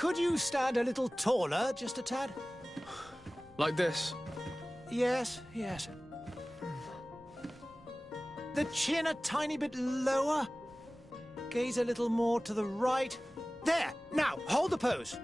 Could you stand a little taller, just a tad? Like this? Yes, yes. The chin a tiny bit lower. Gaze a little more to the right. There! Now, hold the pose.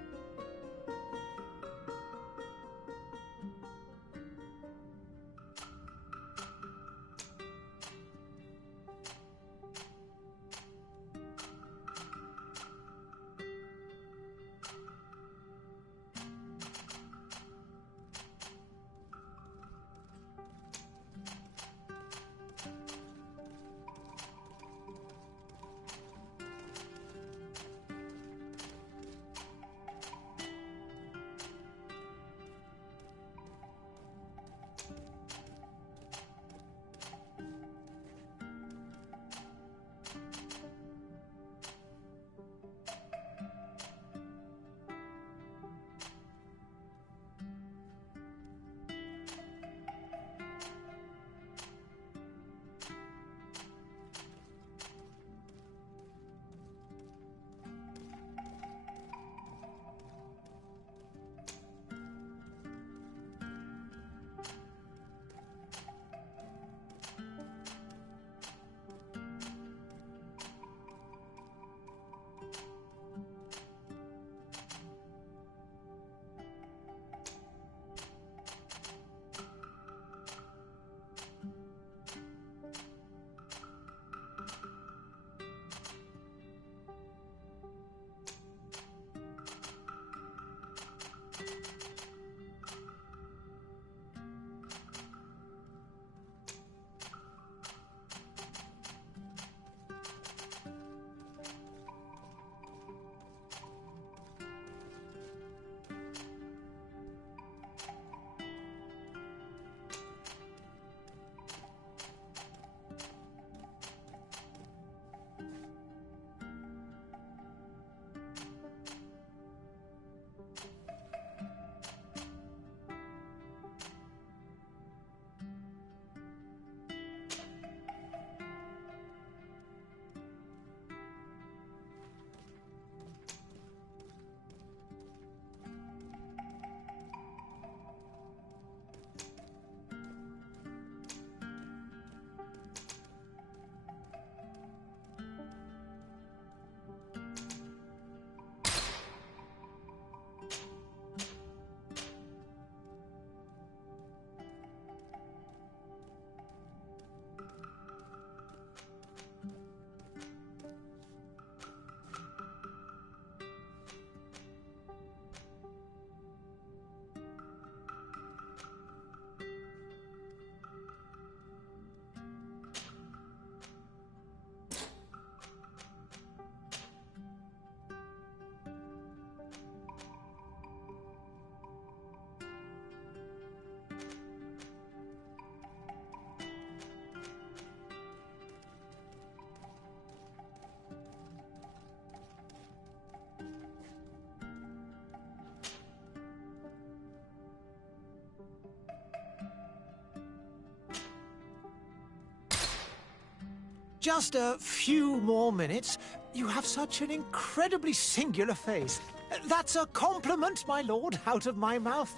Just a few more minutes. You have such an incredibly singular face. That's a compliment, my lord, out of my mouth.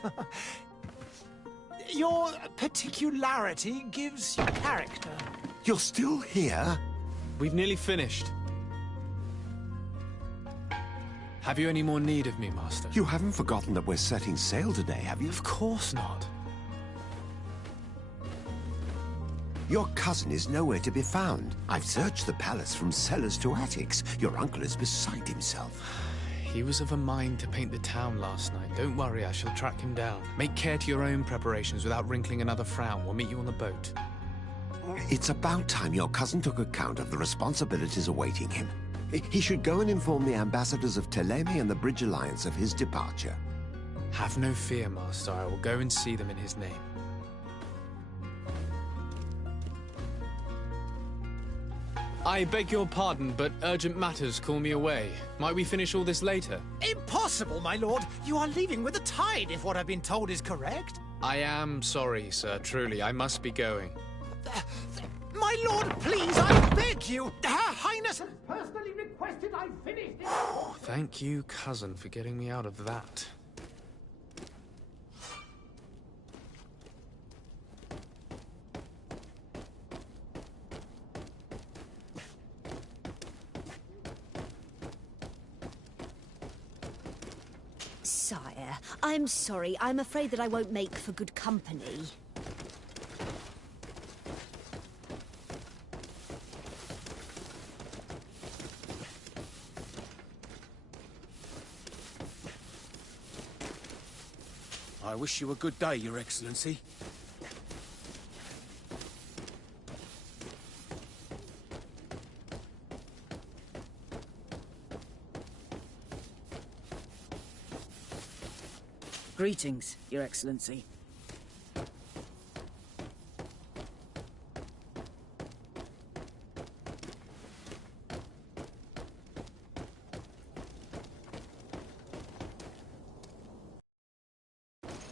Your particularity gives you character. You're still here? We've nearly finished. Have you any more need of me, Master? You haven't forgotten that we're setting sail today, have you? Of course not. Your cousin is nowhere to be found. I've searched the palace from cellars to attics. Your uncle is beside himself. He was of a mind to paint the town last night. Don't worry, I shall track him down. Make care to your own preparations without wrinkling another frown. We'll meet you on the boat. It's about time your cousin took account of the responsibilities awaiting him. He should go and inform the ambassadors of Telemi and the Bridge Alliance of his departure. Have no fear, Master. I will go and see them in his name. I beg your pardon, but urgent matters call me away. Might we finish all this later? Impossible, my lord. You are leaving with the tide, if what I've been told is correct. I am sorry, sir. Truly, I must be going. My lord, please, I beg you. Her Highness has personally requested requested, I finished it! Oh, thank you, cousin, for getting me out of that. Sire, I'm sorry. I'm afraid that I won't make for good company. I wish you a good day, Your Excellency. Greetings, Your Excellency.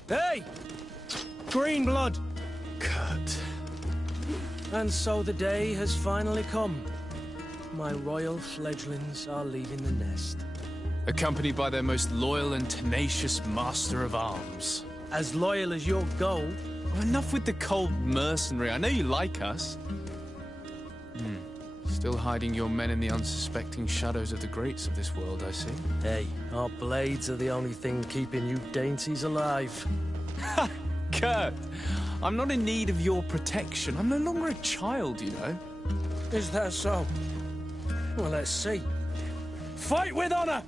Hey! Green blood! Kurt. And so the day has finally come. My royal fledglings are leaving the nest. Accompanied by their most loyal and tenacious master of arms. As loyal as your gold. Well, enough with the cold mercenary. I know you like us. Still hiding your men in the unsuspecting shadows of the greats of this world, I see. Hey, our blades are the only thing keeping you dainties alive. Ha! Kurt! I'm not in need of your protection. I'm no longer a child, you know. Is that so? Well, let's see. Fight with honor!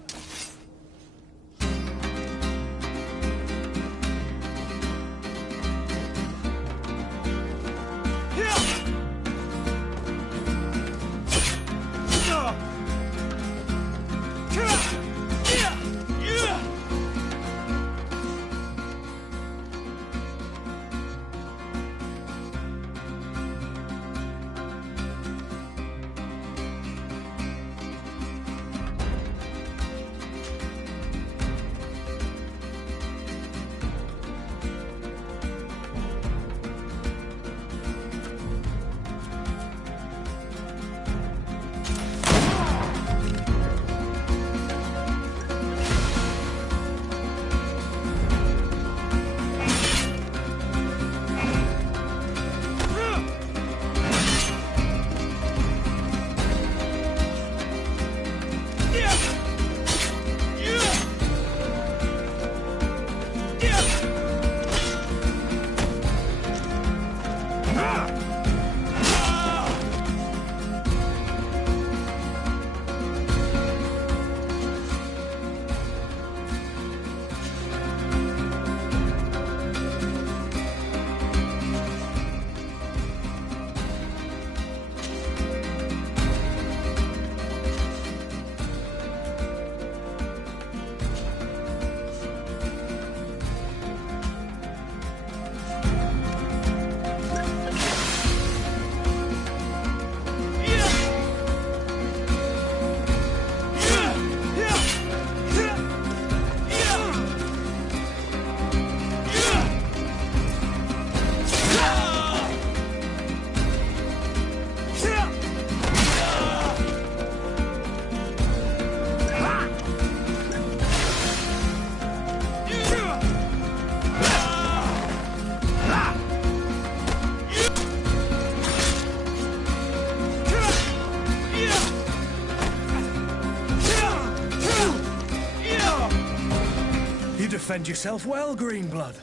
Defend yourself well, Greenblood.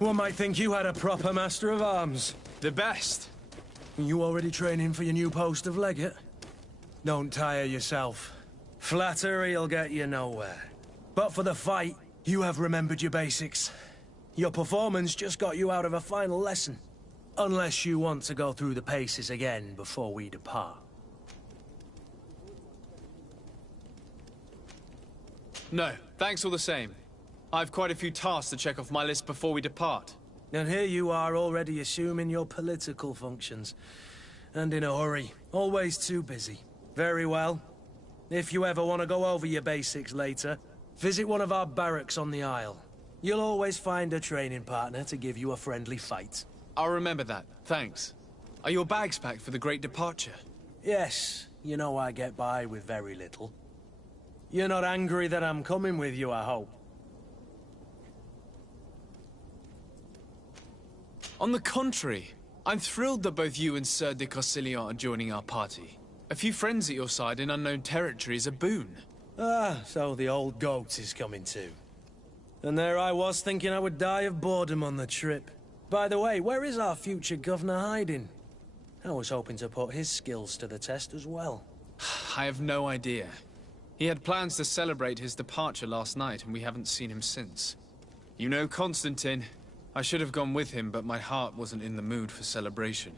One might think you had a proper master of arms. The best. You already training for your new post of legate? Don't tire yourself. Flattery'll get you nowhere. But for the fight, you have remembered your basics. Your performance just got you out of a final lesson. Unless you want to go through the paces again before we depart. No, thanks all the same. I've quite a few tasks to check off my list before we depart. And here you are already assuming your political functions. And in a hurry. Always too busy. Very well. If you ever want to go over your basics later, visit one of our barracks on the Isle. You'll always find a training partner to give you a friendly fight. I'll remember that, thanks. Are your bags packed for the great departure? Yes. You know I get by with very little. You're not angry that I'm coming with you, I hope. On the contrary, I'm thrilled that both you and Sir de Corsilion are joining our party. A few friends at your side in unknown territory is a boon. Ah, so the old goat is coming too. And there I was thinking I would die of boredom on the trip. By the way, where is our future governor hiding? I was hoping to put his skills to the test as well. I have no idea. He had plans to celebrate his departure last night, and we haven't seen him since. You know Constantine. I should have gone with him, but my heart wasn't in the mood for celebration.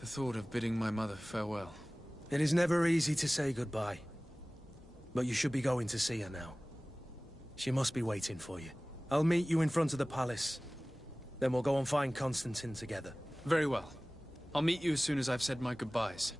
The thought of bidding my mother farewell. It is never easy to say goodbye. But you should be going to see her now. She must be waiting for you. I'll meet you in front of the palace. Then we'll go and find Constantine together. Very well. I'll meet you as soon as I've said my goodbyes.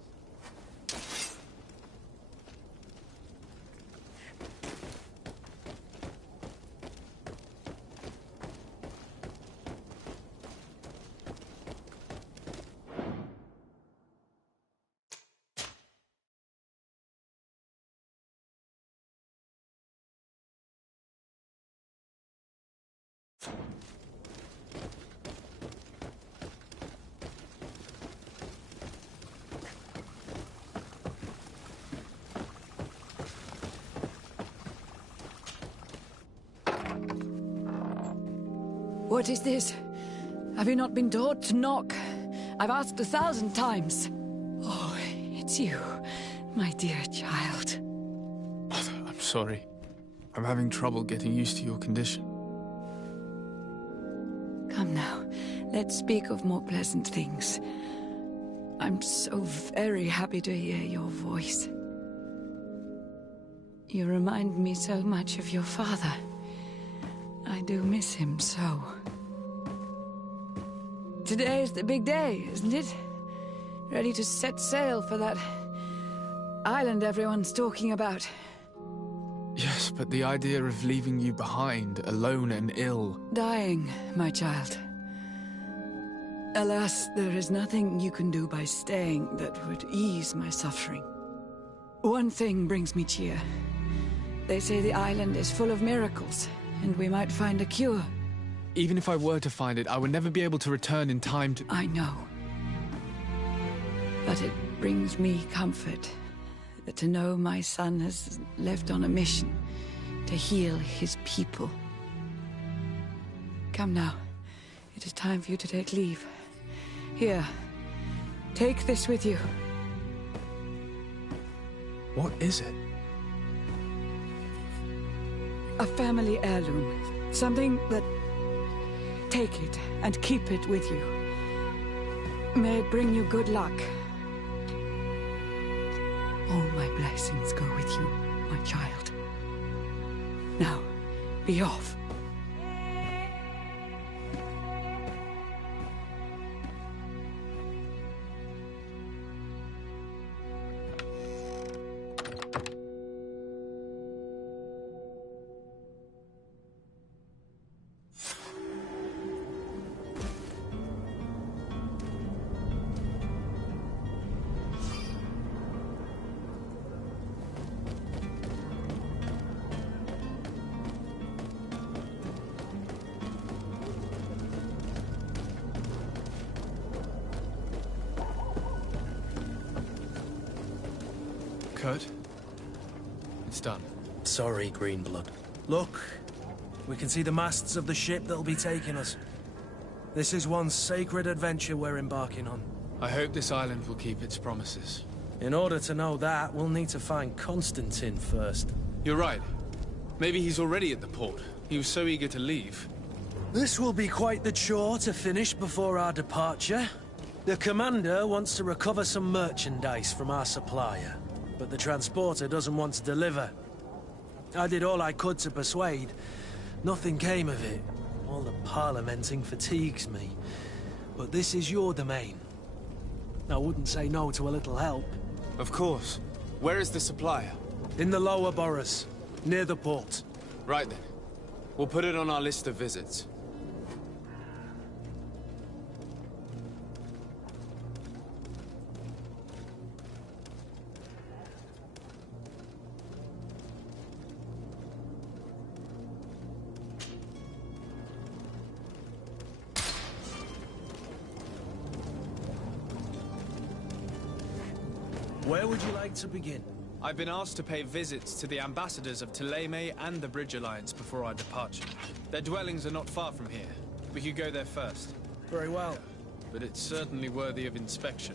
What is this? Have you not been taught to knock? I've asked 1,000 times. Oh, it's you, my dear child. Mother, I'm sorry. I'm having trouble getting used to your condition. Come now, let's speak of more pleasant things. I'm so very happy to hear your voice. You remind me so much of your father. I do miss him so. Today is the big day, isn't it? Ready to set sail for that island everyone's talking about. Yes, but the idea of leaving you behind, alone and ill... Dying, my child. Alas, there is nothing you can do by staying that would ease my suffering. One thing brings me cheer. They say the island is full of miracles, and we might find a cure. Even if I were to find it, I would never be able to return in time to... I know. But it brings me comfort to know my son has left on a mission to heal his people. Come now. It is time for you to take leave. Here, take this with you. What is it? A family heirloom. Something that... Take it and keep it with you. May it bring you good luck. All my blessings go with you, my child. Now, be off. Kurt? It's done. Sorry, Greenblood. Look, we can see the masts of the ship that'll be taking us. This is one sacred adventure we're embarking on. I hope this island will keep its promises. In order to know that, we'll need to find Constantine first. You're right. Maybe he's already at the port. He was so eager to leave. This will be quite the chore to finish before our departure. The commander wants to recover some merchandise from our supplier, but the transporter doesn't want to deliver. I did all I could to persuade. Nothing came of it. All the parliamenting fatigues me. But this is your domain. I wouldn't say no to a little help. Of course. Where is the supplier? In the lower boroughs, near the port. Right then. We'll put it on our list of visits. Where would you like to begin? I've been asked to pay visits to the ambassadors of Thélème and the Bridge Alliance before our departure. Their dwellings are not far from here. We could go there first. Very well. But it's certainly worthy of inspection.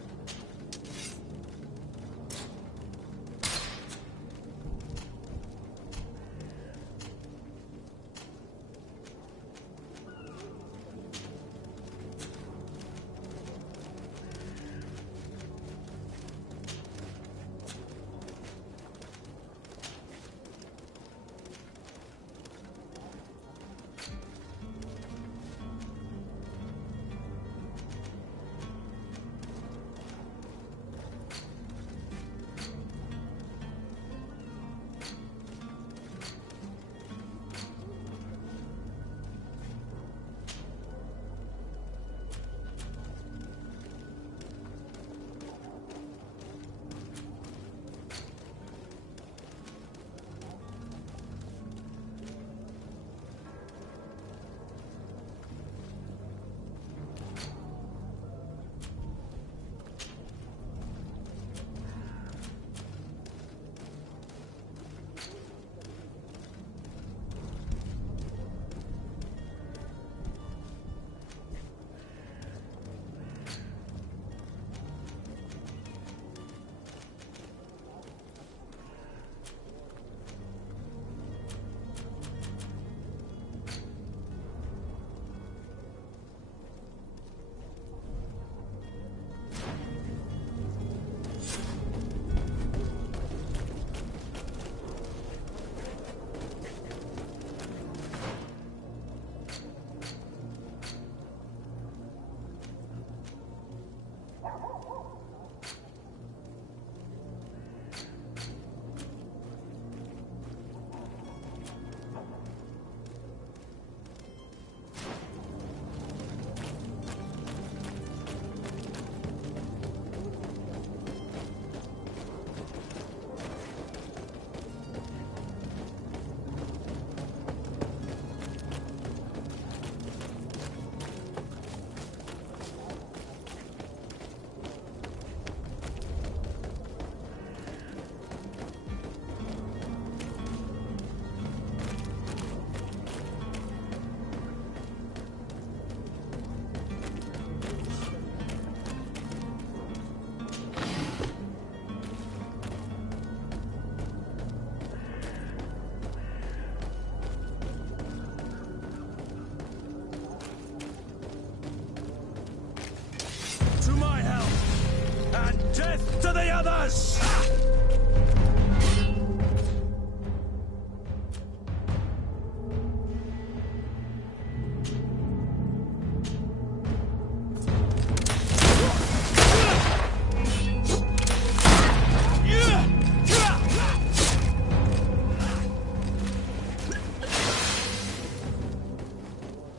Death to the others!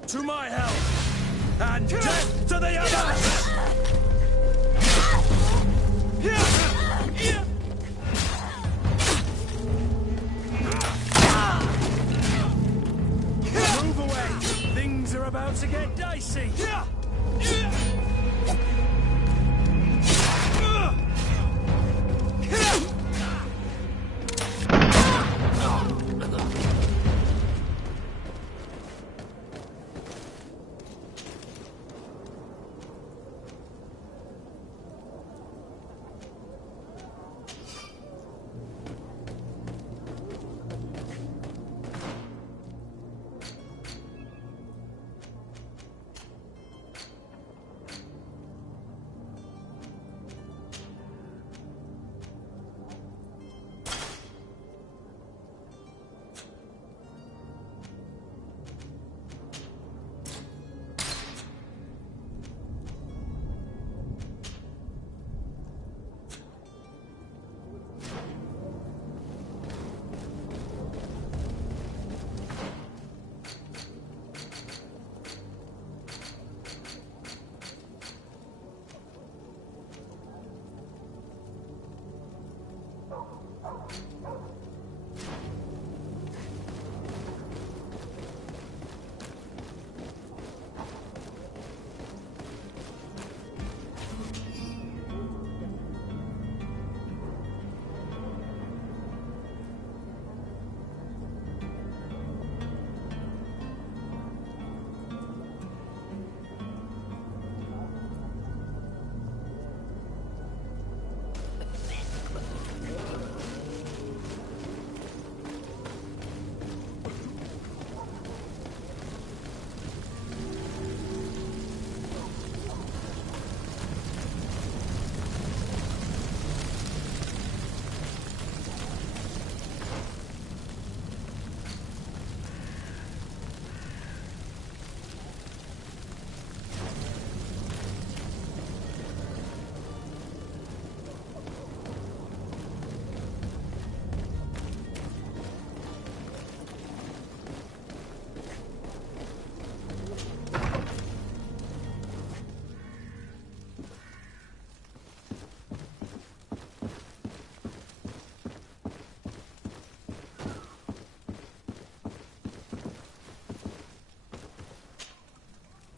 To my help! And death to the others! Move away! Things are about to get dicey!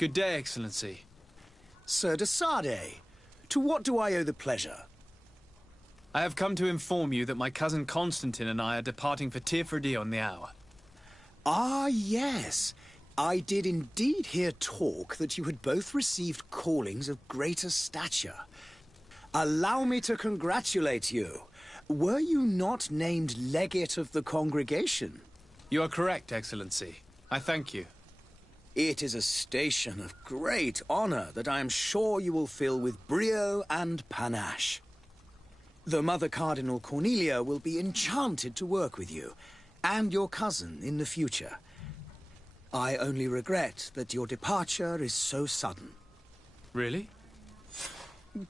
Good day, Excellency. Sir de Sardet, to what do I owe the pleasure? I have come to inform you that my cousin Constantine and I are departing for Tirfredi on the hour. Ah, yes. I did indeed hear talk that you had both received callings of greater stature. Allow me to congratulate you. Were you not named legate of the congregation? You are correct, Excellency. I thank you. It is a station of great honor that I am sure you will fill with brio and panache. The Mother Cardinal Cornelia will be enchanted to work with you, and your cousin in the future. I only regret that your departure is so sudden. Really?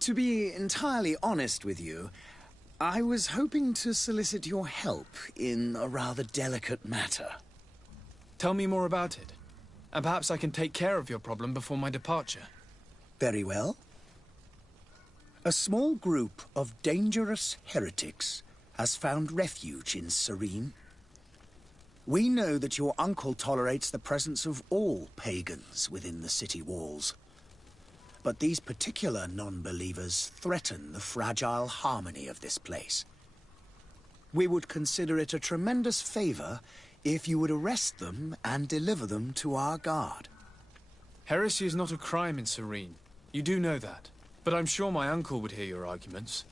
To be entirely honest with you, I was hoping to solicit your help in a rather delicate matter. Tell me more about it, and perhaps I can take care of your problem before my departure. Very well. A small group of dangerous heretics has found refuge in Serene. We know that your uncle tolerates the presence of all pagans within the city walls. But these particular non-believers threaten the fragile harmony of this place. We would consider it a tremendous favor if you would arrest them and deliver them to our guard. Heresy is not a crime in Serene. You do know that. But I'm sure my uncle would hear your arguments.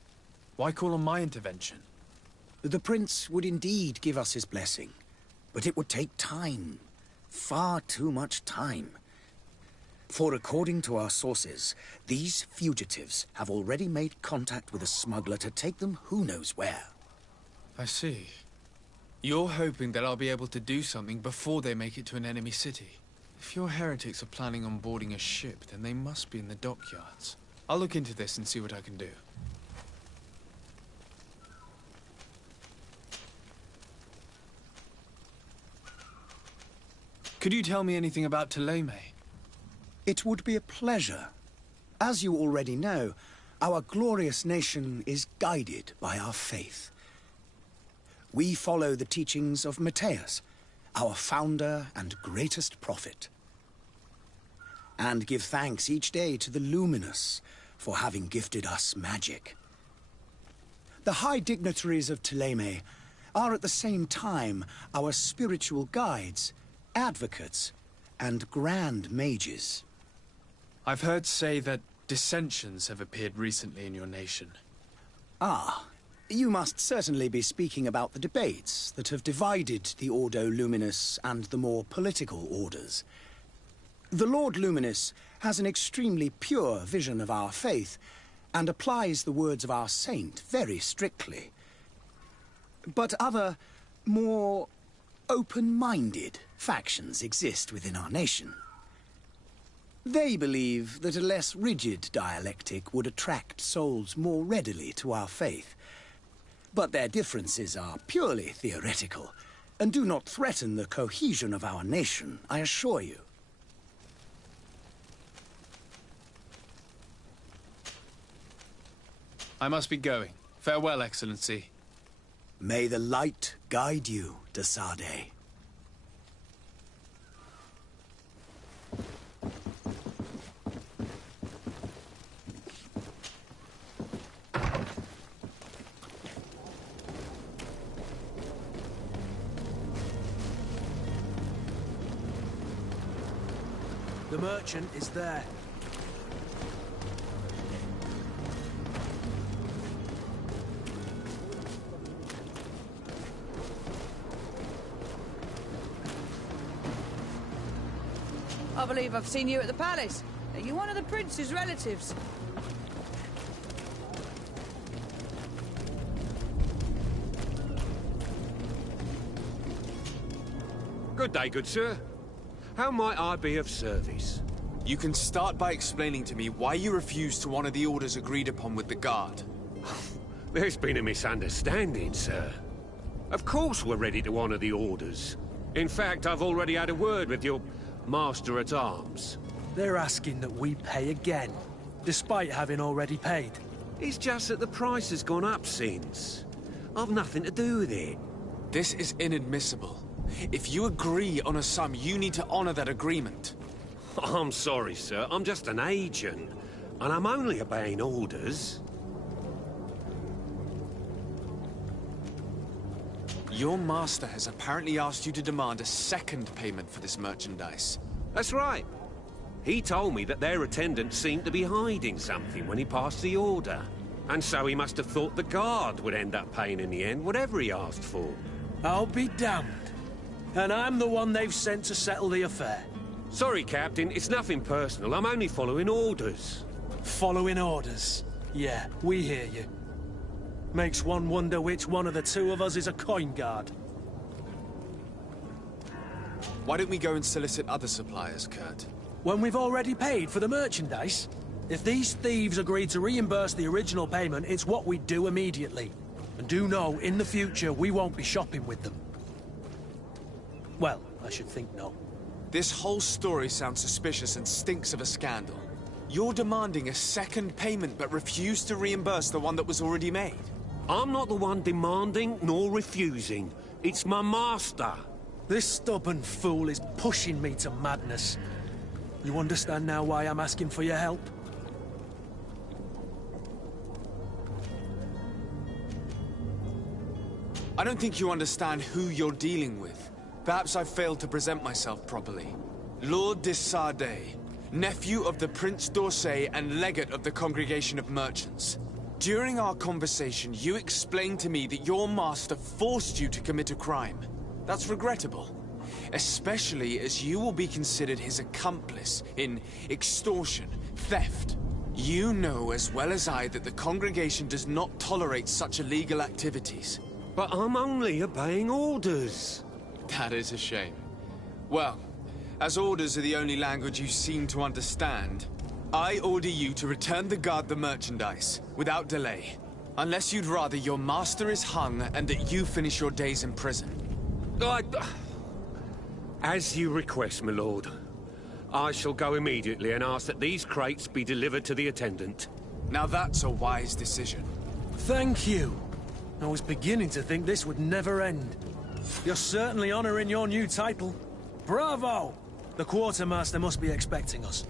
Why call on my intervention? The Prince would indeed give us his blessing, but it would take time. Far too much time. For according to our sources, these fugitives have already made contact with a smuggler to take them who knows where. I see. You're hoping that I'll be able to do something before they make it to an enemy city. If your heretics are planning on boarding a ship, then they must be in the dockyards. I'll look into this and see what I can do. Could you tell me anything about Thélème? It would be a pleasure. As you already know, our glorious nation is guided by our faith. We follow the teachings of Matthias, our founder and greatest prophet, and give thanks each day to the Luminous for having gifted us magic. The high dignitaries of Thélème are at the same time our spiritual guides, advocates, and grand mages. I've heard say that dissensions have appeared recently in your nation. Ah, you must certainly be speaking about the debates that have divided the Ordo Luminous and the more political orders. The Lord Luminous has an extremely pure vision of our faith and applies the words of our saint very strictly. But other, more open-minded factions exist within our nation. They believe that a less rigid dialectic would attract souls more readily to our faith. But their differences are purely theoretical and do not threaten the cohesion of our nation, I assure you. I must be going. Farewell, Excellency. May the light guide you, de Sardet. The merchant is there. I believe I've seen you at the palace. Are you one of the prince's relatives? Good day, good sir. How might I be of service? You can start by explaining to me why you refused to honor the orders agreed upon with the guard. There's been a misunderstanding, sir. Of course we're ready to honor the orders. In fact, I've already had a word with your master-at-arms. They're asking that we pay again, despite having already paid. It's just that the price has gone up since. I've nothing to do with it. This is inadmissible. If you agree on a sum, you need to honor that agreement. I'm sorry, sir. I'm just an agent. And I'm only obeying orders. Your master has apparently asked you to demand a second payment for this merchandise. That's right. He told me that their attendant seemed to be hiding something when he passed the order. And so he must have thought the guard would end up paying in the end, whatever he asked for. I'll be damned. And I'm the one they've sent to settle the affair. Sorry, Captain, it's nothing personal. I'm only following orders. Following orders? Yeah, we hear you. Makes one wonder which one of the two of us is a coin guard. Why don't we go and solicit other suppliers, Kurt? When we've already paid for the merchandise? If these thieves agree to reimburse the original payment, it's what we do immediately. And do know, in the future, we won't be shopping with them. Well, I should think no. This whole story sounds suspicious and stinks of a scandal. You're demanding a second payment but refuse to reimburse the one that was already made. I'm not the one demanding nor refusing. It's my master. This stubborn fool is pushing me to madness. You understand now why I'm asking for your help? I don't think you understand who you're dealing with. Perhaps I failed to present myself properly. Lord de Sardet, nephew of the Prince d'Orsay and legate of the Congregation of Merchants. During our conversation, you explained to me that your master forced you to commit a crime. That's regrettable, especially as you will be considered his accomplice in extortion, theft. You know as well as I that the Congregation does not tolerate such illegal activities. But I'm only obeying orders. That is a shame. Well, as orders are the only language you seem to understand, I order you to return the guard the merchandise, without delay. Unless you'd rather your master is hung and that you finish your days in prison. As you request, my lord. I shall go immediately and ask that these crates be delivered to the attendant. Now that's a wise decision. Thank you. I was beginning to think this would never end. You're certainly honoring your new title. Bravo! The quartermaster must be expecting us.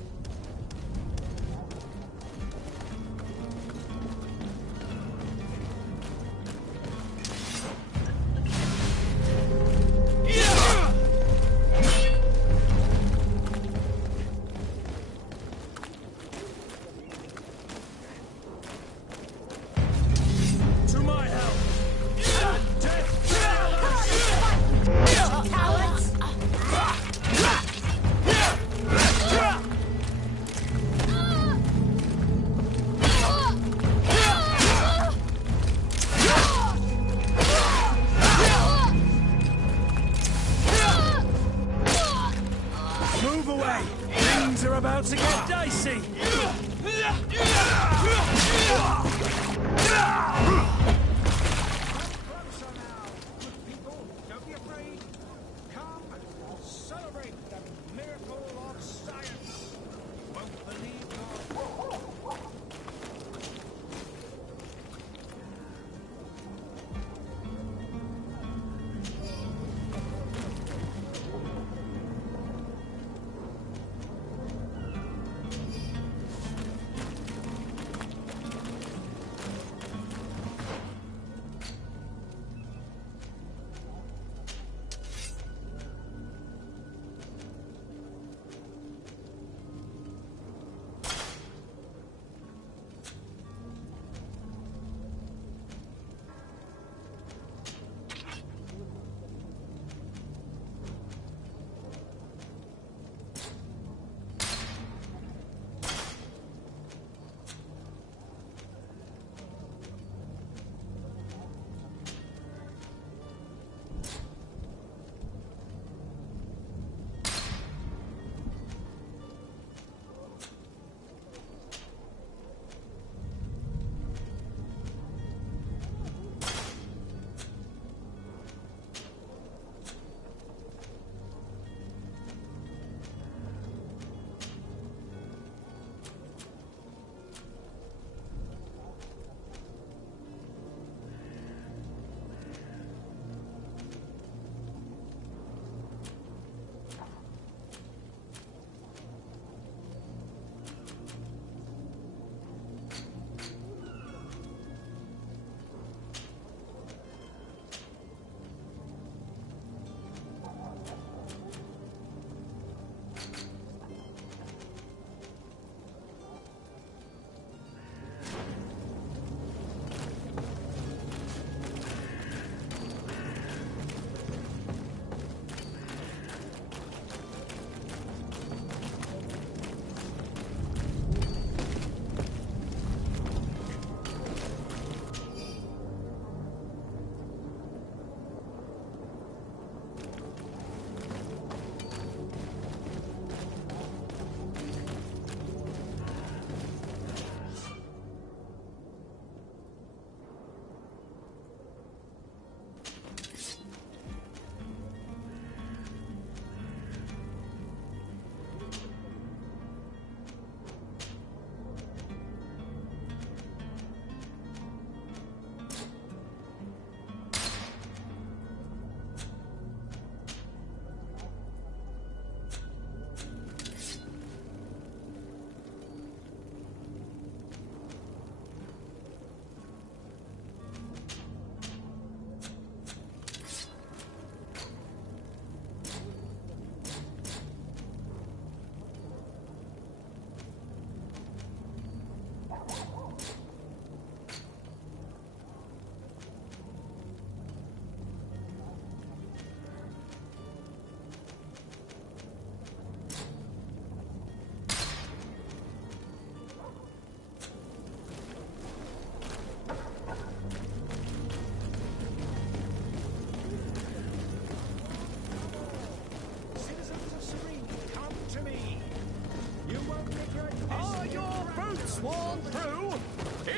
brew?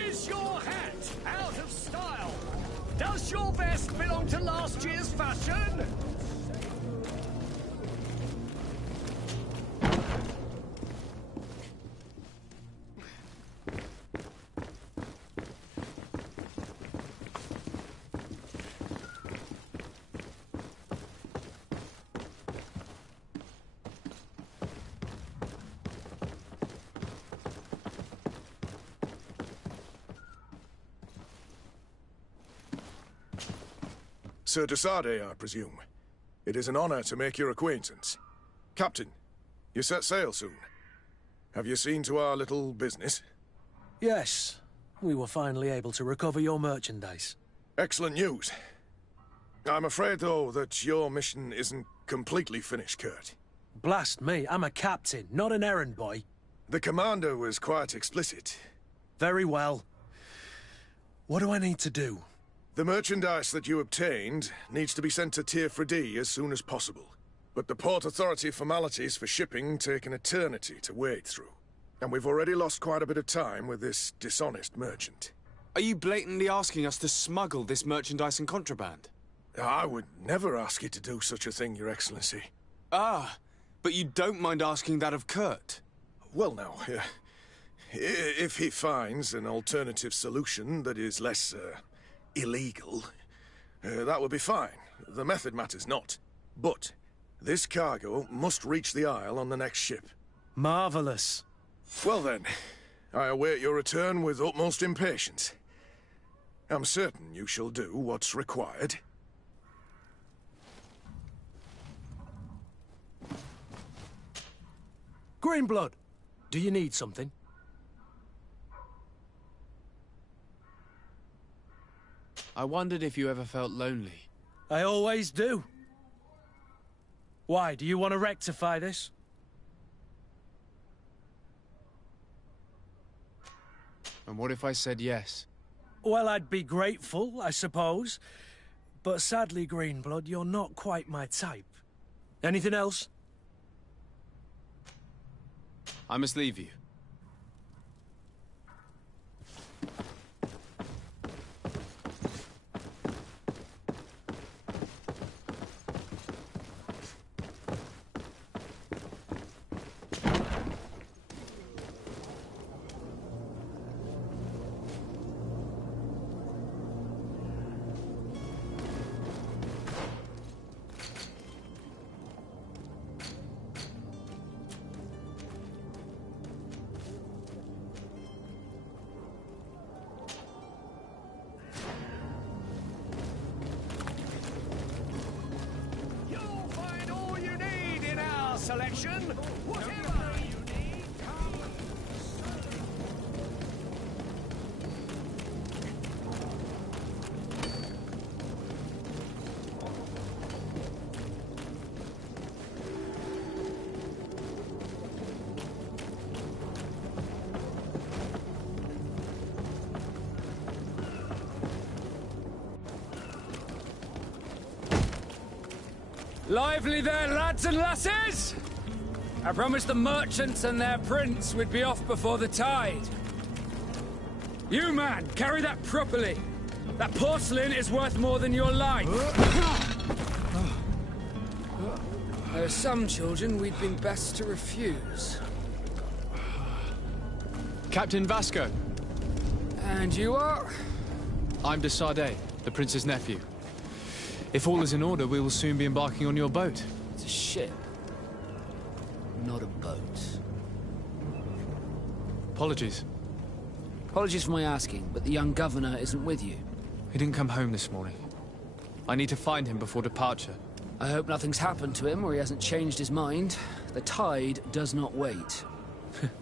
Is your hat out of style? Does your vest belong to last year's fashion? Sir Desade, I presume. It is an honor to make your acquaintance. Captain, you set sail soon. Have you seen to our little business? Yes. We were finally able to recover your merchandise. Excellent news. I'm afraid, though, that your mission isn't completely finished, Kurt. Blast me, I'm a captain, not an errand boy. The commander was quite explicit. Very well. What do I need to do? The merchandise that you obtained needs to be sent to Tier D as soon as possible. But the Port Authority formalities for shipping take an eternity to wade through. And we've already lost quite a bit of time with this dishonest merchant. Are you blatantly asking us to smuggle this merchandise and contraband? I would never ask you to do such a thing, Your Excellency. Ah, but you don't mind asking that of Kurt? Well, no. If he finds an alternative solution that is less, illegal, that would be fine. The method matters not. But this cargo must reach the Isle on the next ship. Marvelous. Well then, I await your return with utmost impatience. I'm certain you shall do what's required. Greenblood, do you need something? I wondered if you ever felt lonely. I always do. Why, do you want to rectify this? And what if I said yes? Well, I'd be grateful, I suppose. But sadly, Greenblood, you're not quite my type. Anything else? I must leave you. Selection, whatever you need, Lively there, lads and lasses! I promised the merchants and their prince we'd be off before the tide. You, man, carry that properly. That porcelain is worth more than your life. There are some children we'd been best to refuse. Captain Vasco. And you are? I'm Desade, the prince's nephew. If all is in order, we will soon be embarking on your boat. It's a ship. Not a boat. Apologies. Apologies for my asking, but the young governor isn't with you. He didn't come home this morning. I need to find him before departure. I hope nothing's happened to him or he hasn't changed his mind. The tide does not wait.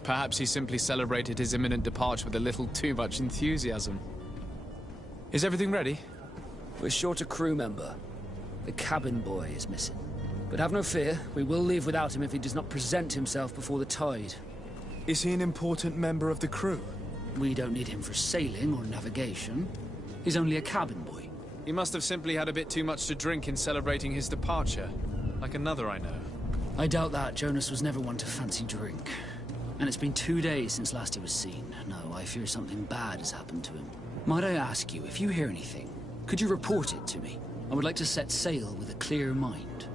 Perhaps he simply celebrated his imminent departure with a little too much enthusiasm. Is everything ready? We're short a crew member. The cabin boy is missing. But have no fear, we will leave without him if he does not present himself before the tide. Is he an important member of the crew? We don't need him for sailing or navigation. He's only a cabin boy. He must have simply had a bit too much to drink in celebrating his departure. Like another I know. I doubt that. Jonas was never one to fancy drink. And it's been 2 days since last he was seen. No, I fear something bad has happened to him. Might I ask you, if you hear anything, could you report it to me? I would like to set sail with a clear mind.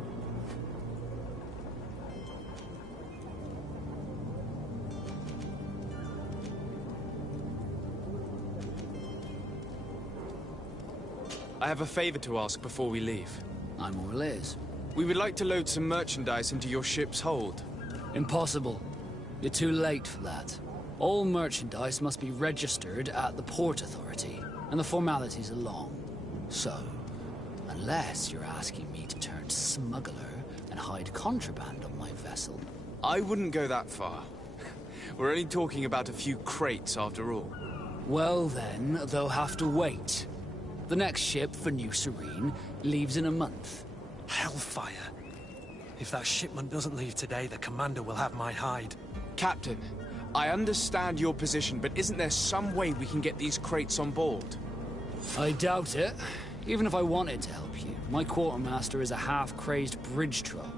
I have a favor to ask before we leave. I'm all ears. We would like to load some merchandise into your ship's hold. Impossible. You're too late for that. All merchandise must be registered at the Port Authority, and the formalities are long. So, unless you're asking me to turn smuggler and hide contraband on my vessel... I wouldn't go that far. We're only talking about a few crates after all. Well then, they'll have to wait. The next ship for New Serene leaves in a month. Hellfire. If that shipment doesn't leave today, the commander will have my hide. Captain, I understand your position, but isn't there some way we can get these crates on board? I doubt it. Even if I wanted to help you, my quartermaster is a half-crazed bridge troll.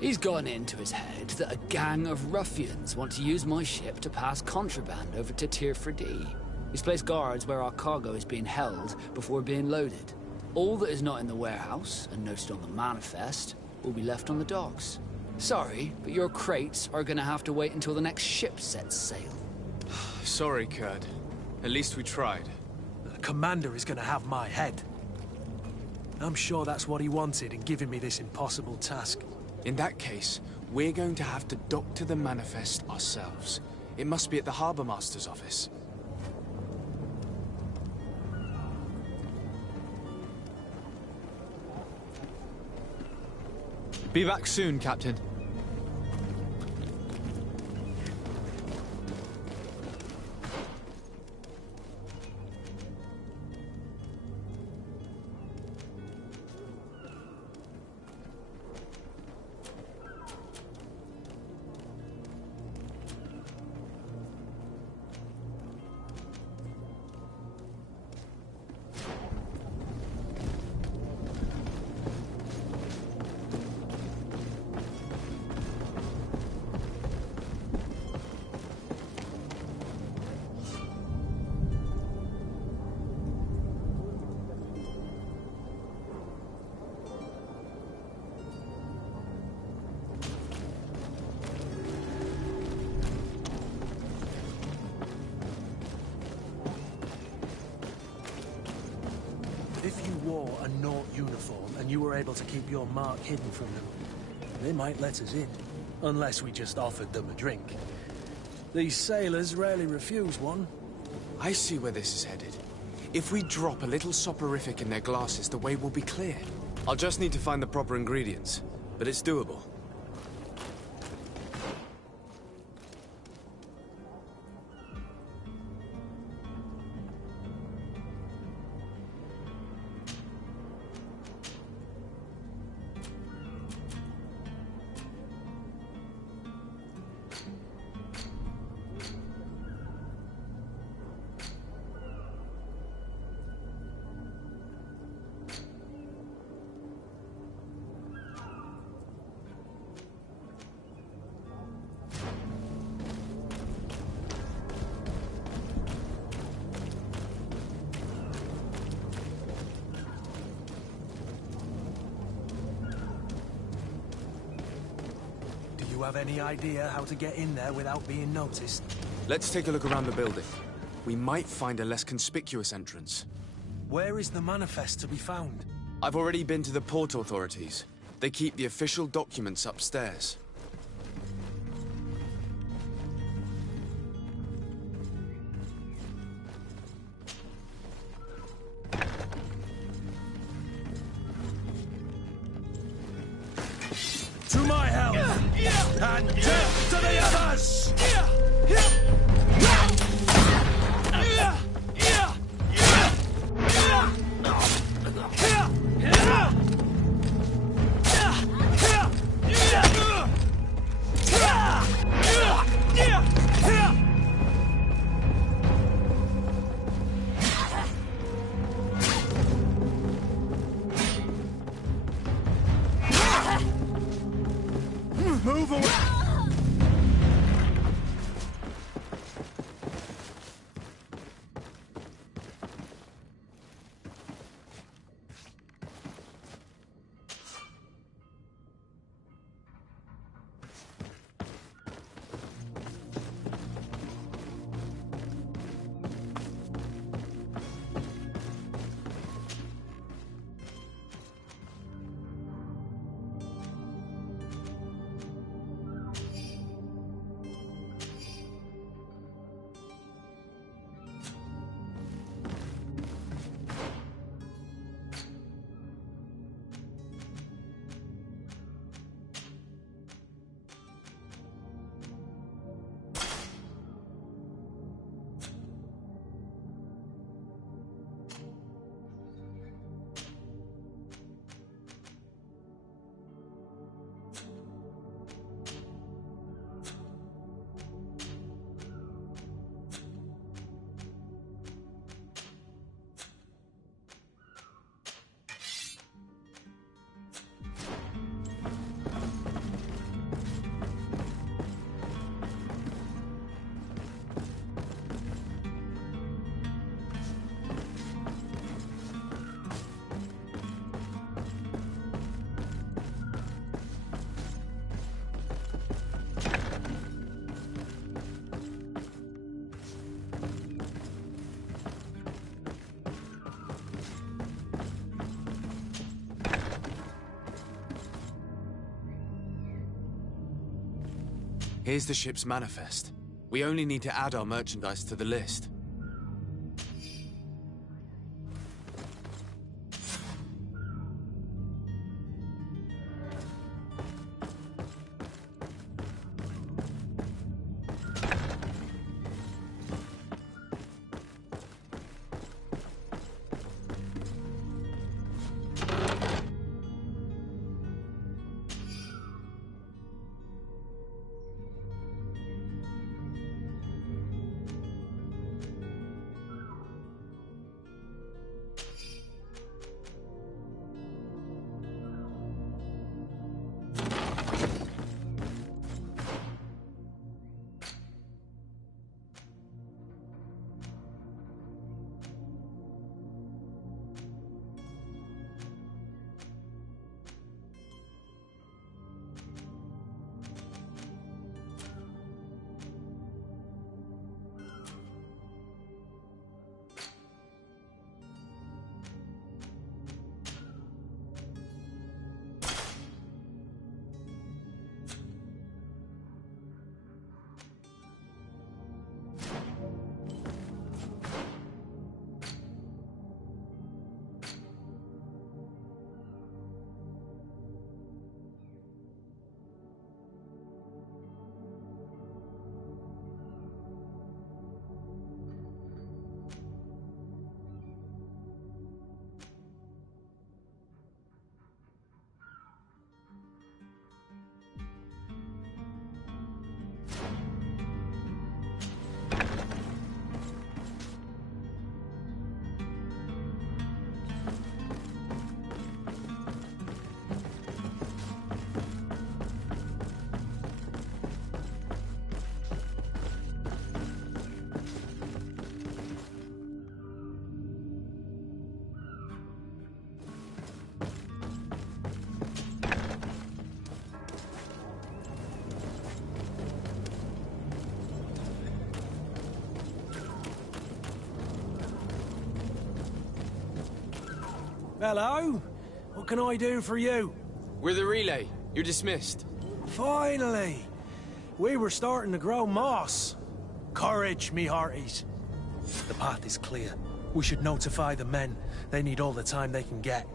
He's gotten it into his head that a gang of ruffians want to use my ship to pass contraband over to Tier 4D. He's placed guards where our cargo is being held before being loaded. All that is not in the warehouse, and noted on the manifest, will be left on the docks. Sorry, but your crates are gonna have to wait until the next ship sets sail. Sorry, Kurd. At least we tried. The commander is gonna have my head. I'm sure that's what he wanted in giving me this impossible task. In that case, we're going to have to doctor the manifest ourselves. It must be at the Harbour Master's office. Be back soon, Captain. If you wore a Naut uniform and you were able to keep your mark hidden from them, they might let us in. Unless we just offered them a drink. These sailors rarely refuse one. I see where this is headed. If we drop a little soporific in their glasses, the way will be clear. I'll just need to find the proper ingredients, but it's doable. Do you have any idea how to get in there without being noticed? Let's take a look around the building. We might find a less conspicuous entrance. Where is the manifest to be found? I've already been to the port authorities. They keep the official documents upstairs. To my help! And death to the others! Move away! Here's the ship's manifest. We only need to add our merchandise to the list. Hello? What can I do for you? We're the relay. You're dismissed. Finally! We were starting to grow moss. Courage, me hearties. The path is clear. We should notify the men. They need all the time they can get.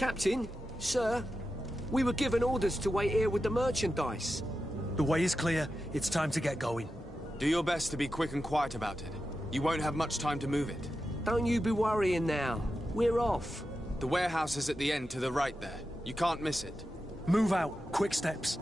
Captain, sir, we were given orders to wait here with the merchandise. The way is clear. It's time to get going. Do your best to be quick and quiet about it. You won't have much time to move it. Don't you be worrying now. We're off. The warehouse is at the end to the right there. You can't miss it. Move out. Quick steps.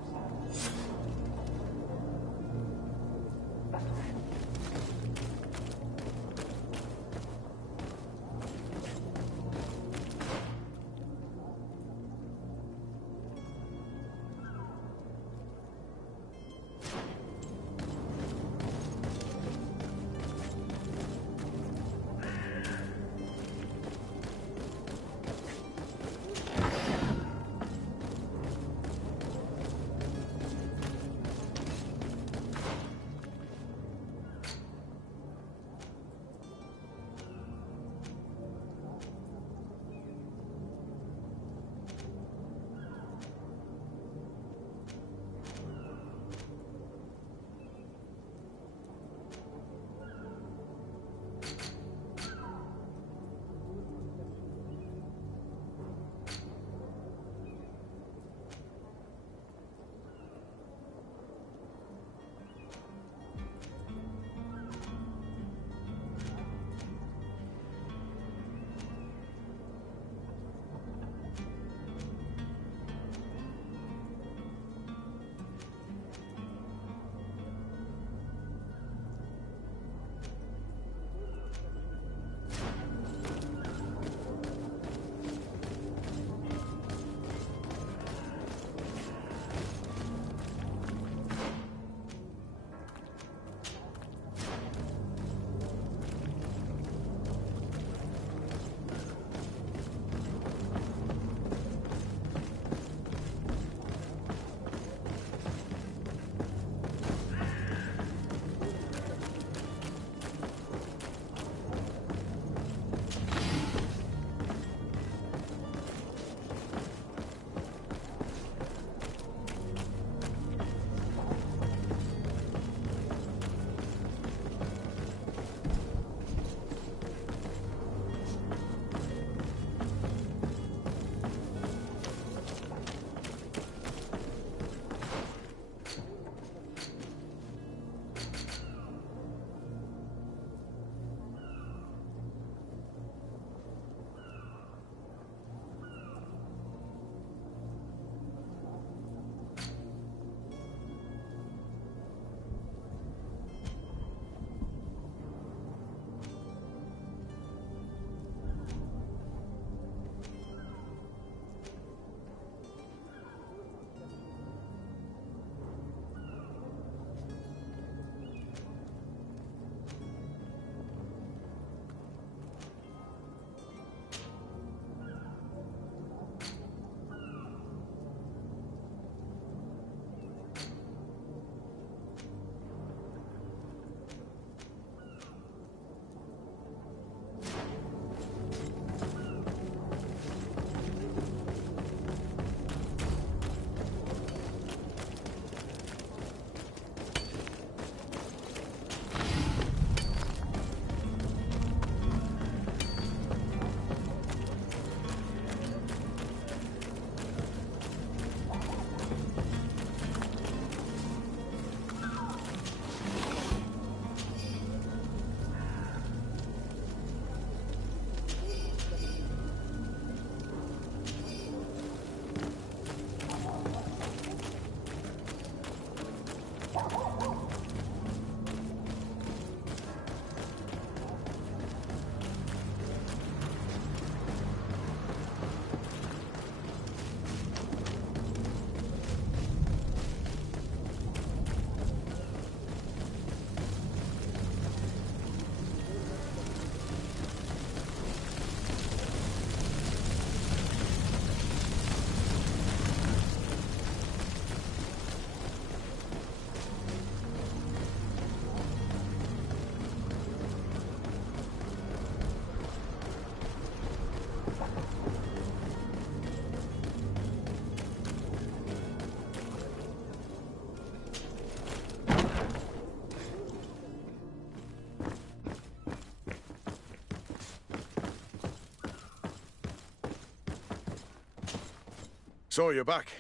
So you're back.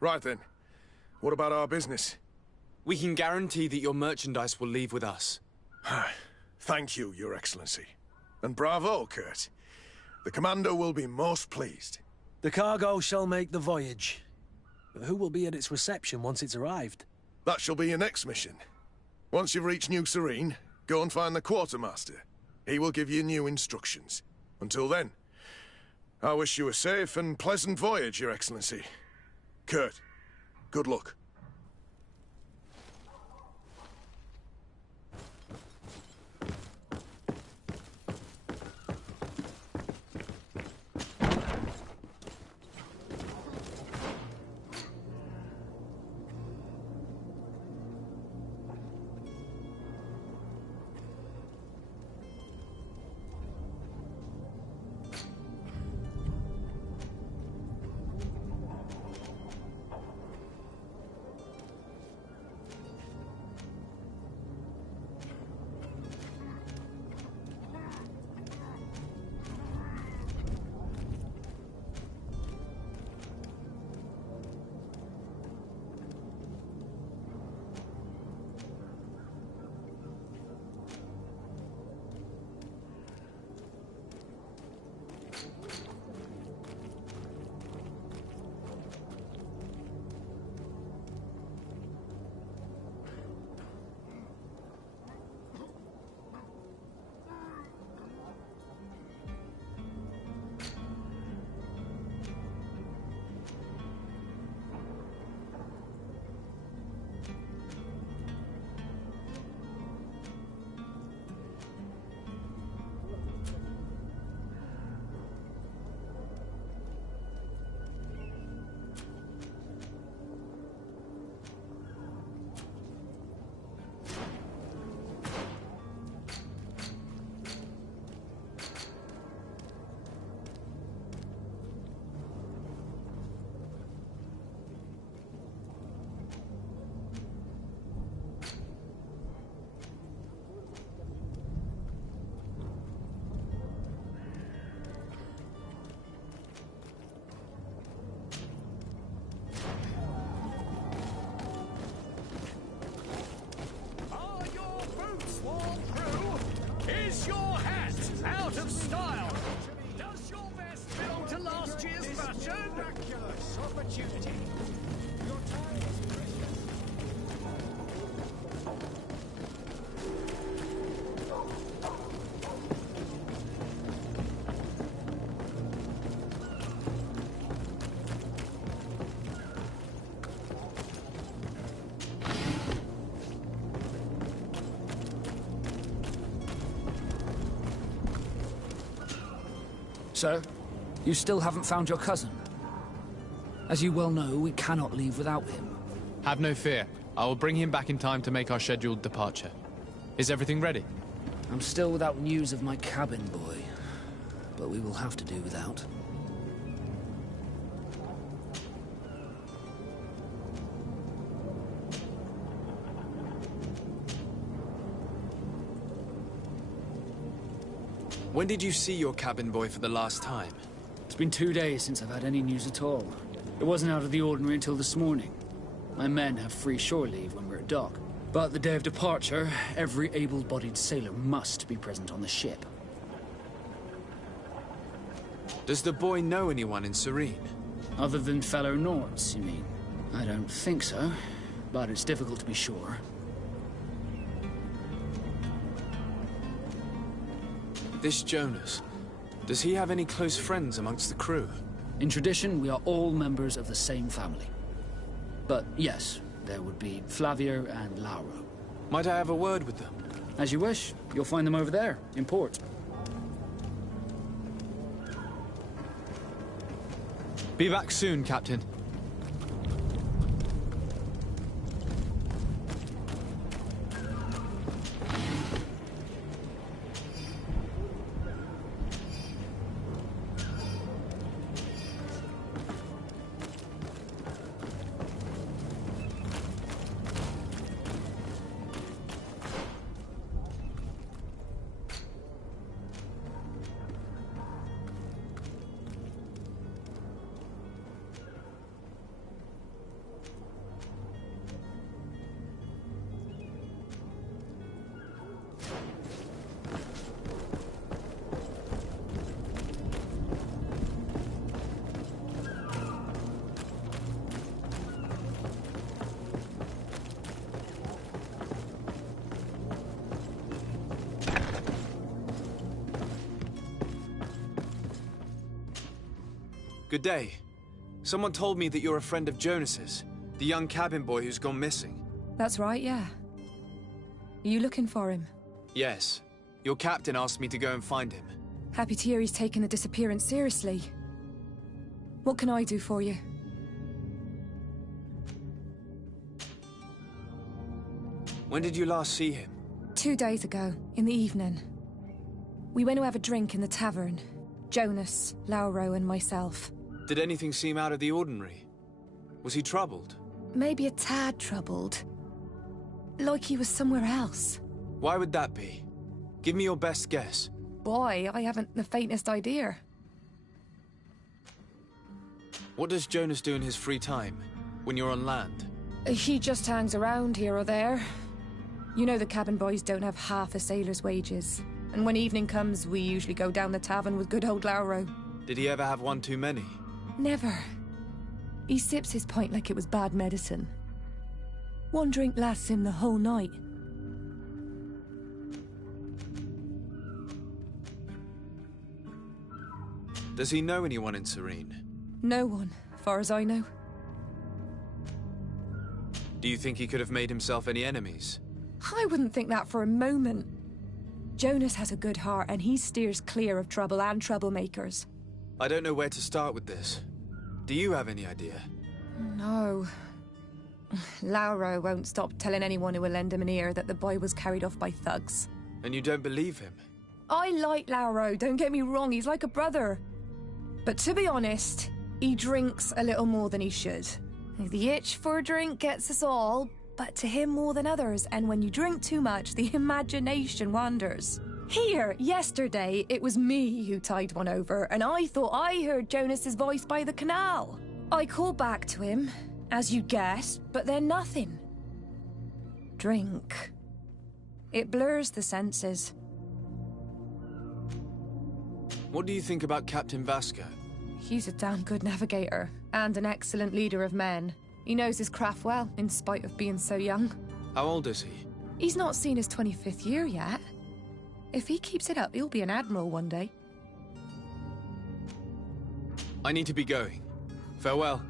Right then. What about our business? We can guarantee that your merchandise will leave with us. Thank you, Your Excellency. And bravo, Kurt. The Commander will be most pleased. The cargo shall make the voyage. But who will be at its reception once it's arrived? That shall be your next mission. Once you've reached New Serene, go and find the Quartermaster. He will give you new instructions. Until then, I wish you a safe and pleasant voyage, Your Excellency. Kurt, good luck. Is your hat out of style? Does your vest belong to last year's fashion? Miraculous opportunity. Your time is precious. So, you still haven't found your cousin? As you well know, we cannot leave without him. Have no fear. I will bring him back in time to make our scheduled departure. Is everything ready? I'm still without news of my cabin boy, but we will have to do without. When did you see your cabin boy for the last time? It's been 2 days since I've had any news at all. It wasn't out of the ordinary until this morning. My men have free shore leave when we're at dock. But the day of departure, every able-bodied sailor must be present on the ship. Does the boy know anyone in Serene? Other than fellow Nords, you mean? I don't think so, but it's difficult to be sure. This Jonas, does he have any close friends amongst the crew? In tradition, we are all members of the same family. But yes, there would be Flavio and Lauro. Might I have a word with them? As you wish. You'll find them over there, in port. Be back soon, Captain. Good day. Someone told me that you're a friend of Jonas's, the young cabin boy who's gone missing. That's right, yeah. Are you looking for him? Yes. Your captain asked me to go and find him. Happy to hear he's taken the disappearance seriously. What can I do for you? When did you last see him? 2 days ago, in the evening. We went to have a drink in the tavern. Jonas, Lauro, and myself. Did anything seem out of the ordinary? Was he troubled? Maybe a tad troubled. Like he was somewhere else. Why would that be? Give me your best guess. Boy, I haven't the faintest idea. What does Jonas do in his free time, when you're on land? He just hangs around here or there. You know the cabin boys don't have half a sailor's wages. And when evening comes, we usually go down the tavern with good old Lauro. Did he ever have one too many? Never. He sips his pint like it was bad medicine. One drink lasts him the whole night. Does he know anyone in Serene? No one, far as I know. Do you think he could have made himself any enemies? I wouldn't think that for a moment. Jonas has a good heart and he steers clear of trouble and troublemakers. I don't know where to start with this. Do you have any idea? No. Lauro won't stop telling anyone who will lend him an ear that the boy was carried off by thugs. And you don't believe him? I like Lauro, don't get me wrong, he's like a brother. But to be honest, he drinks a little more than he should. The itch for a drink gets us all, but to him more than others, and when you drink too much, the imagination wanders. Here, yesterday, it was me who tied one over, and I thought I heard Jonas's voice by the canal. I called back to him, as you guessed, but then nothing. Drink. It blurs the senses. What do you think about Captain Vasco? He's a damn good navigator, and an excellent leader of men. He knows his craft well, in spite of being so young. How old is he? He's not seen his 25th year yet. If he keeps it up, he'll be an admiral one day. I need to be going. Farewell.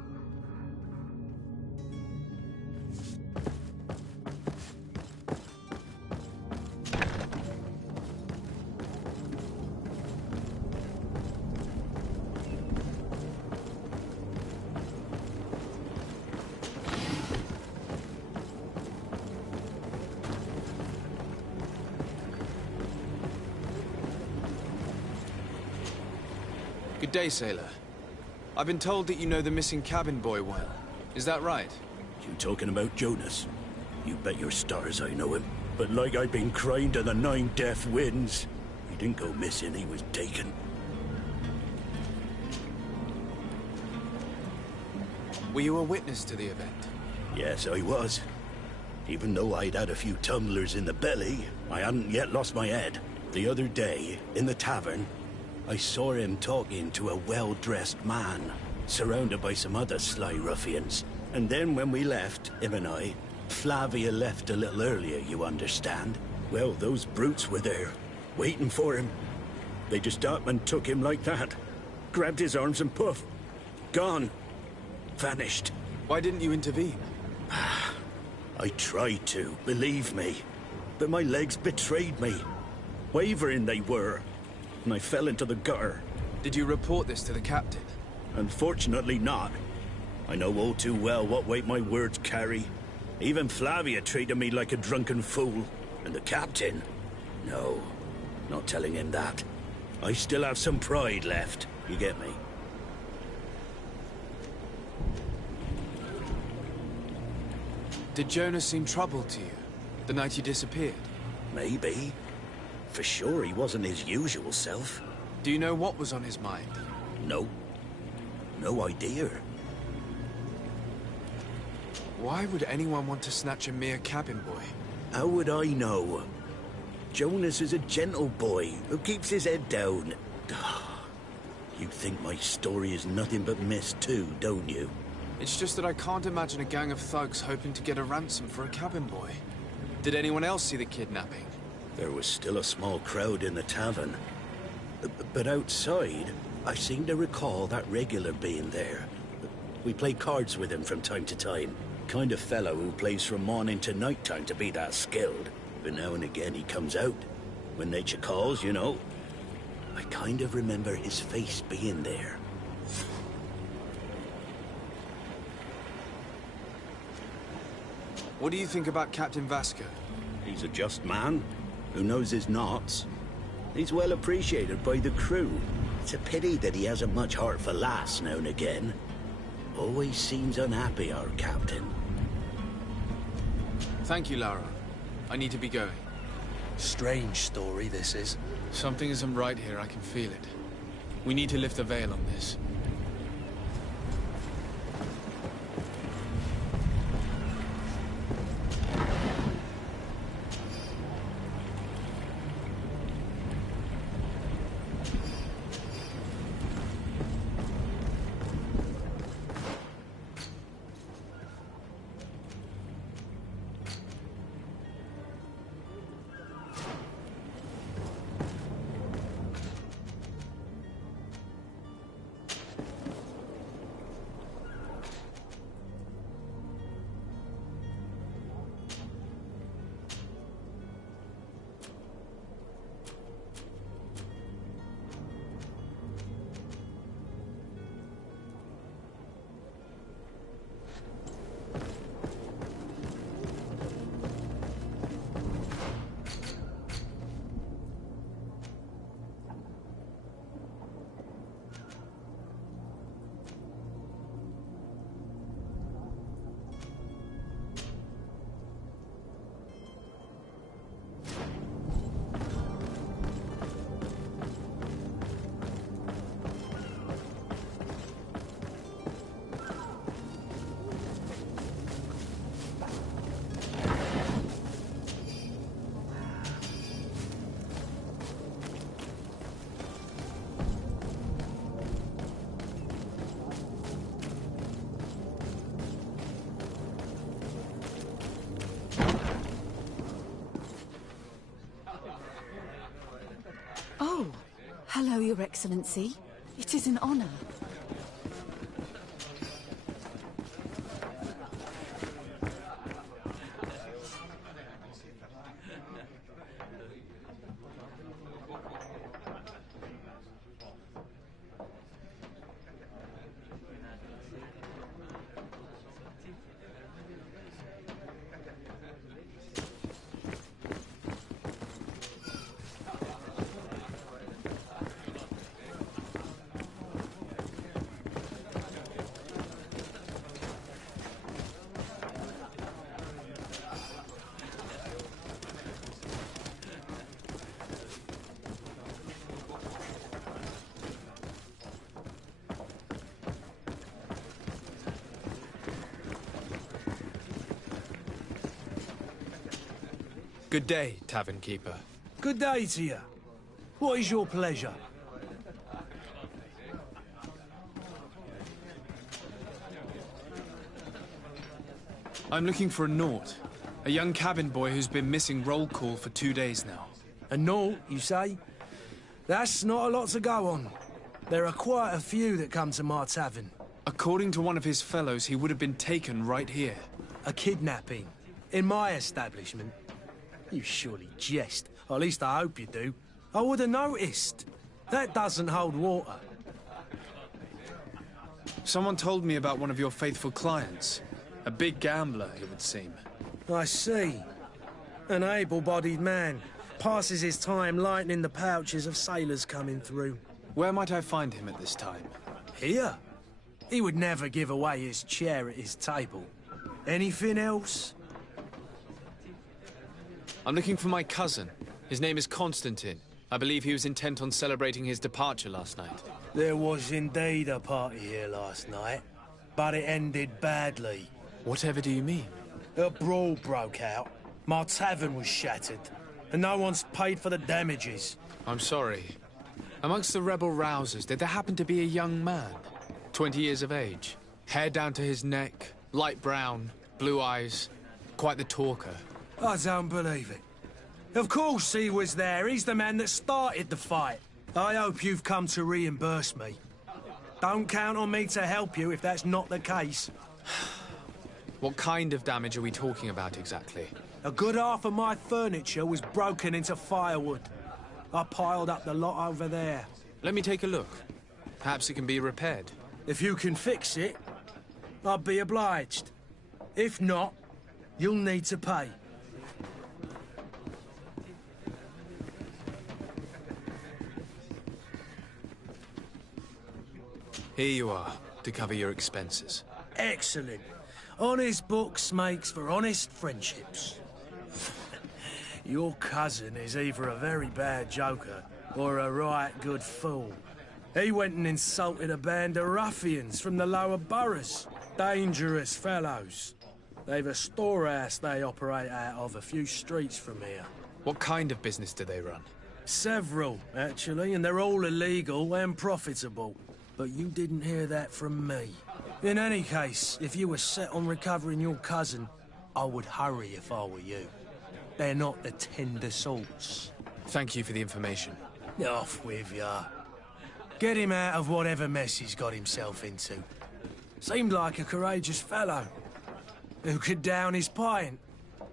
Good day, sailor. I've been told that you know the missing cabin boy well. Is that right? You talking about Jonas? You bet your stars I know him. But like I've been crying to the 9 deaf winds, he didn't go missing, he was taken. Were you a witness to the event? Yes, I was. Even though I'd had a few tumblers in the belly, I hadn't yet lost my head. The other day, in the tavern, I saw him talking to a well-dressed man, surrounded by some other sly ruffians. And then when we left, him and I, Flavia left a little earlier, you understand? Well, those brutes were there, waiting for him. They just up and took him like that. Grabbed his arms and poof. Gone. Vanished. Why didn't you intervene? I tried to, believe me. But my legs betrayed me. Wavering they were. And I fell into the gutter. Did you report this to the captain? Unfortunately not. I know all too well what weight my words carry. Even Flavia treated me like a drunken fool. And the captain? No, not telling him that. I still have some pride left, you get me? Did Jonas seem troubled to you, the night he disappeared? Maybe. For sure he wasn't his usual self. Do you know what was on his mind? No. No idea. Why would anyone want to snatch a mere cabin boy? How would I know? Jonas is a gentle boy who keeps his head down. You think my story is nothing but mist too, don't you? It's just that I can't imagine a gang of thugs hoping to get a ransom for a cabin boy. Did anyone else see the kidnapping? There was still a small crowd in the tavern. But outside, I seem to recall that regular being there. We play cards with him from time to time. Kind of fellow who plays from morning to night time to be that skilled. But now and again he comes out. When nature calls, you know. I kind of remember his face being there. What do you think about Captain Vasco? He's a just man who knows his knots. He's well appreciated by the crew. It's a pity that he hasn't much heart for laughs now and again. Always seems unhappy, our captain. Thank you, Lara. I need to be going. Strange story, this is. Something isn't right here, I can feel it. We need to lift the veil on this. Oh, hello, Your Excellency. It is an honor. Good day, Tavern Keeper. Good day to you. What is your pleasure? I'm looking for a Naut. A young cabin boy who's been missing roll call for 2 days now. A Naut, you say? That's not a lot to go on. There are quite a few that come to my tavern. According to one of his fellows, he would have been taken right here. A kidnapping? In my establishment? You surely jest. Or at least I hope you do. I would have noticed. That doesn't hold water. Someone told me about one of your faithful clients. A big gambler, it would seem. I see. An able-bodied man. Passes his time lightening the pouches of sailors coming through. Where might I find him at this time? Here? He would never give away his chair at his table. Anything else? I'm looking for my cousin. His name is Constantine. I believe he was intent on celebrating his departure last night. There was indeed a party here last night, but it ended badly. Whatever do you mean? A brawl broke out. My tavern was shattered, and no one's paid for the damages. I'm sorry. Amongst the rebel rousers, did there happen to be a young man? 20 years of age. Hair down to his neck, light brown, blue eyes. Quite the talker. I don't believe it. Of course he was there. He's the man that started the fight. I hope you've come to reimburse me. Don't count on me to help you if that's not the case. What kind of damage are we talking about exactly? A good half of my furniture was broken into firewood. I piled up the lot over there. Let me take a look. Perhaps it can be repaired. If you can fix it, I'd be obliged. If not, you'll need to pay. Here you are, to cover your expenses. Excellent. Honest books makes for honest friendships. Your cousin is either a very bad joker or a right good fool. He went and insulted a band of ruffians from the lower boroughs. Dangerous fellows. They've a storehouse they operate out of a few streets from here. What kind of business do they run? Several, actually, and they're all illegal and profitable. But you didn't hear that from me. In any case, if you were set on recovering your cousin, I would hurry if I were you. They're not the tender sorts. Thank you for the information. Off with ya. Get him out of whatever mess he's got himself into. Seemed like a courageous fellow. Who could down his pint.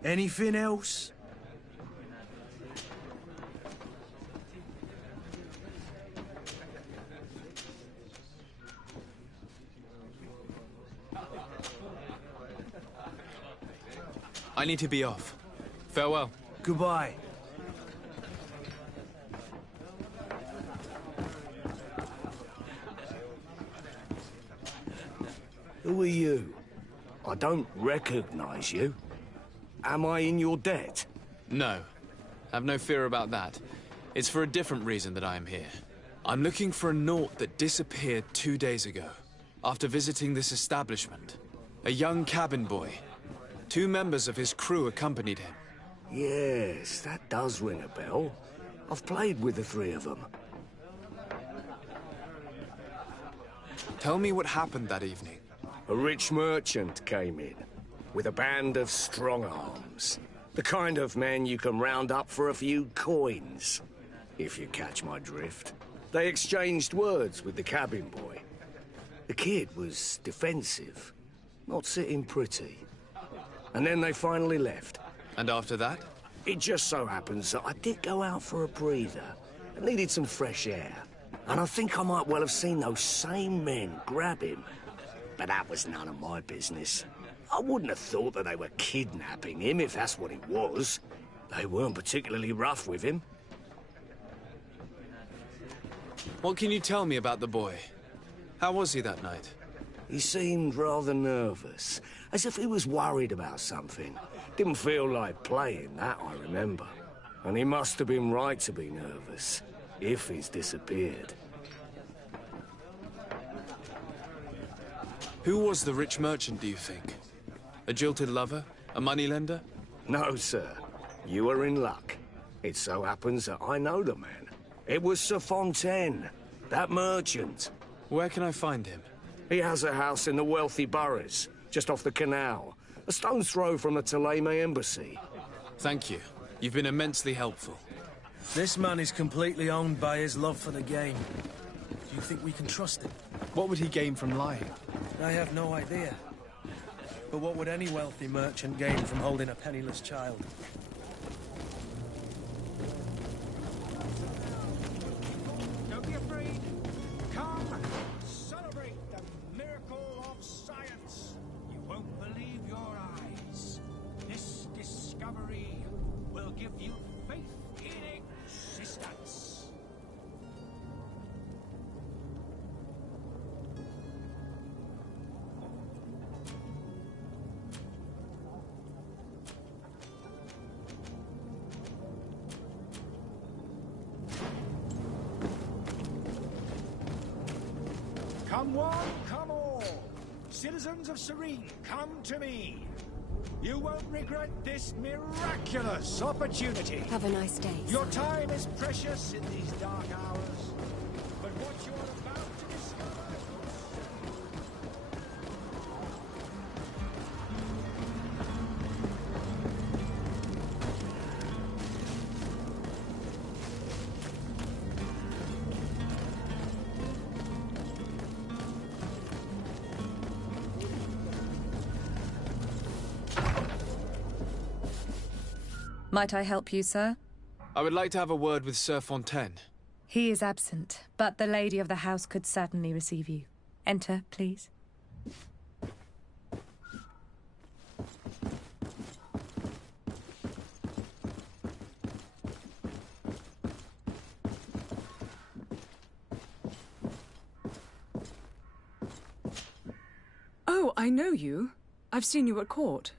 Anything else? I need to be off. Farewell. Goodbye. Who are you? I don't recognize you. Am I in your debt? No. Have no fear about that. It's for a different reason that I am here. I'm looking for a Naut that disappeared 2 days ago, after visiting this establishment. A young cabin boy. 2 members of his crew accompanied him. Yes, that does ring a bell. I've played with the 3 of them. Tell me what happened that evening. A rich merchant came in, with a band of strong arms. The kind of men you can round up for a few coins, if you catch my drift. They exchanged words with the cabin boy. The kid was defensive, not sitting pretty. And then they finally left. And after that? It just so happens that I did go out for a breather. I needed some fresh air. And I think I might well have seen those same men grab him. But that was none of my business. I wouldn't have thought that they were kidnapping him, if that's what it was. They weren't particularly rough with him. What can you tell me about the boy? How was he that night? He seemed rather nervous, as if he was worried about something. Didn't feel like playing, that I remember. And he must have been right to be nervous, if he's disappeared. Who was the rich merchant, do you think? A jilted lover? A moneylender? No, sir. You are in luck. It so happens that I know the man. It was Sir Fontaine, that merchant. Where can I find him? He has a house in the wealthy boroughs, just off the canal. A stone's throw from the Thélème embassy. Thank you. You've been immensely helpful. This man is completely owned by his love for the game. Do you think we can trust him? What would he gain from lying? I have no idea. But what would any wealthy merchant gain from holding a penniless child? Don't be afraid. Come, celebrate the miracle of science. You won't believe your eyes. This discovery will give you faith in existence. Come one, come all. Citizens of Serene, come to me. You won't regret this miraculous opportunity. Have a nice day. Your time is precious in these dark hours. But what you're about to discover... Might I help you, sir? I would like to have a word with Sir Fontaine. He is absent, but the lady of the house could certainly receive you. Enter, please. Oh, I know you. I've seen you at court.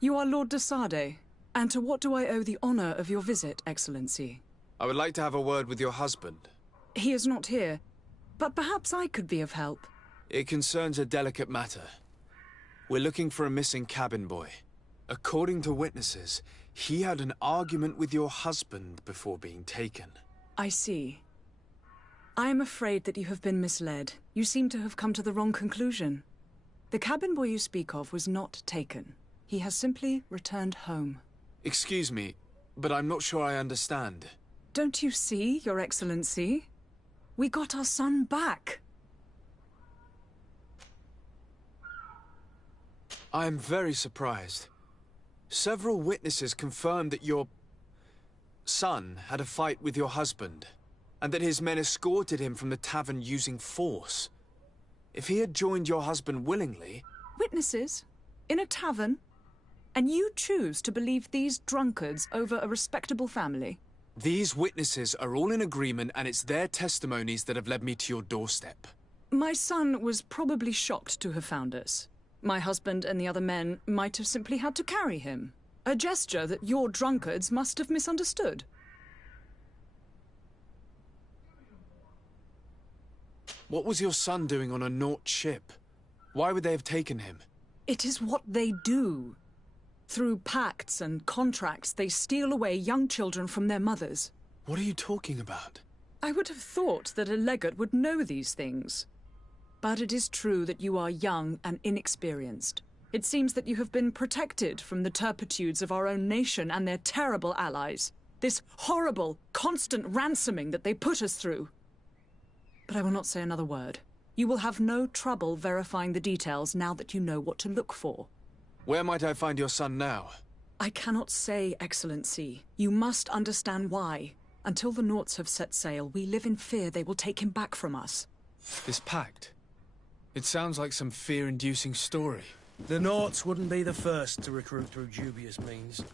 You are Lord de Sardet. And to what do I owe the honor of your visit, Excellency? I would like to have a word with your husband. He is not here, but perhaps I could be of help. It concerns a delicate matter. We're looking for a missing cabin boy. According to witnesses, he had an argument with your husband before being taken. I see. I am afraid that you have been misled. You seem to have come to the wrong conclusion. The cabin boy you speak of was not taken. He has simply returned home. Excuse me, but I'm not sure I understand. Don't you see, Your Excellency? We got our son back. I am very surprised. Several witnesses confirmed that your son had a fight with your husband, and that his men escorted him from the tavern using force. If he had joined your husband willingly... Witnesses? In a tavern? And you choose to believe these drunkards over a respectable family? These witnesses are all in agreement, and it's their testimonies that have led me to your doorstep. My son was probably shocked to have found us. My husband and the other men might have simply had to carry him. A gesture that your drunkards must have misunderstood. What was your son doing on a Naut ship? Why would they have taken him? It is what they do. Through pacts and contracts, they steal away young children from their mothers. What are you talking about? I would have thought that a legate would know these things. But it is true that you are young and inexperienced. It seems that you have been protected from the turpitudes of our own nation and their terrible allies. This horrible, constant ransoming that they put us through. But I will not say another word. You will have no trouble verifying the details now that you know what to look for. Where might I find your son now? I cannot say, Excellency. You must understand why. Until the Nauts have set sail, we live in fear they will take him back from us. This pact? It sounds like some fear-inducing story. The Nauts wouldn't be the first to recruit through dubious means.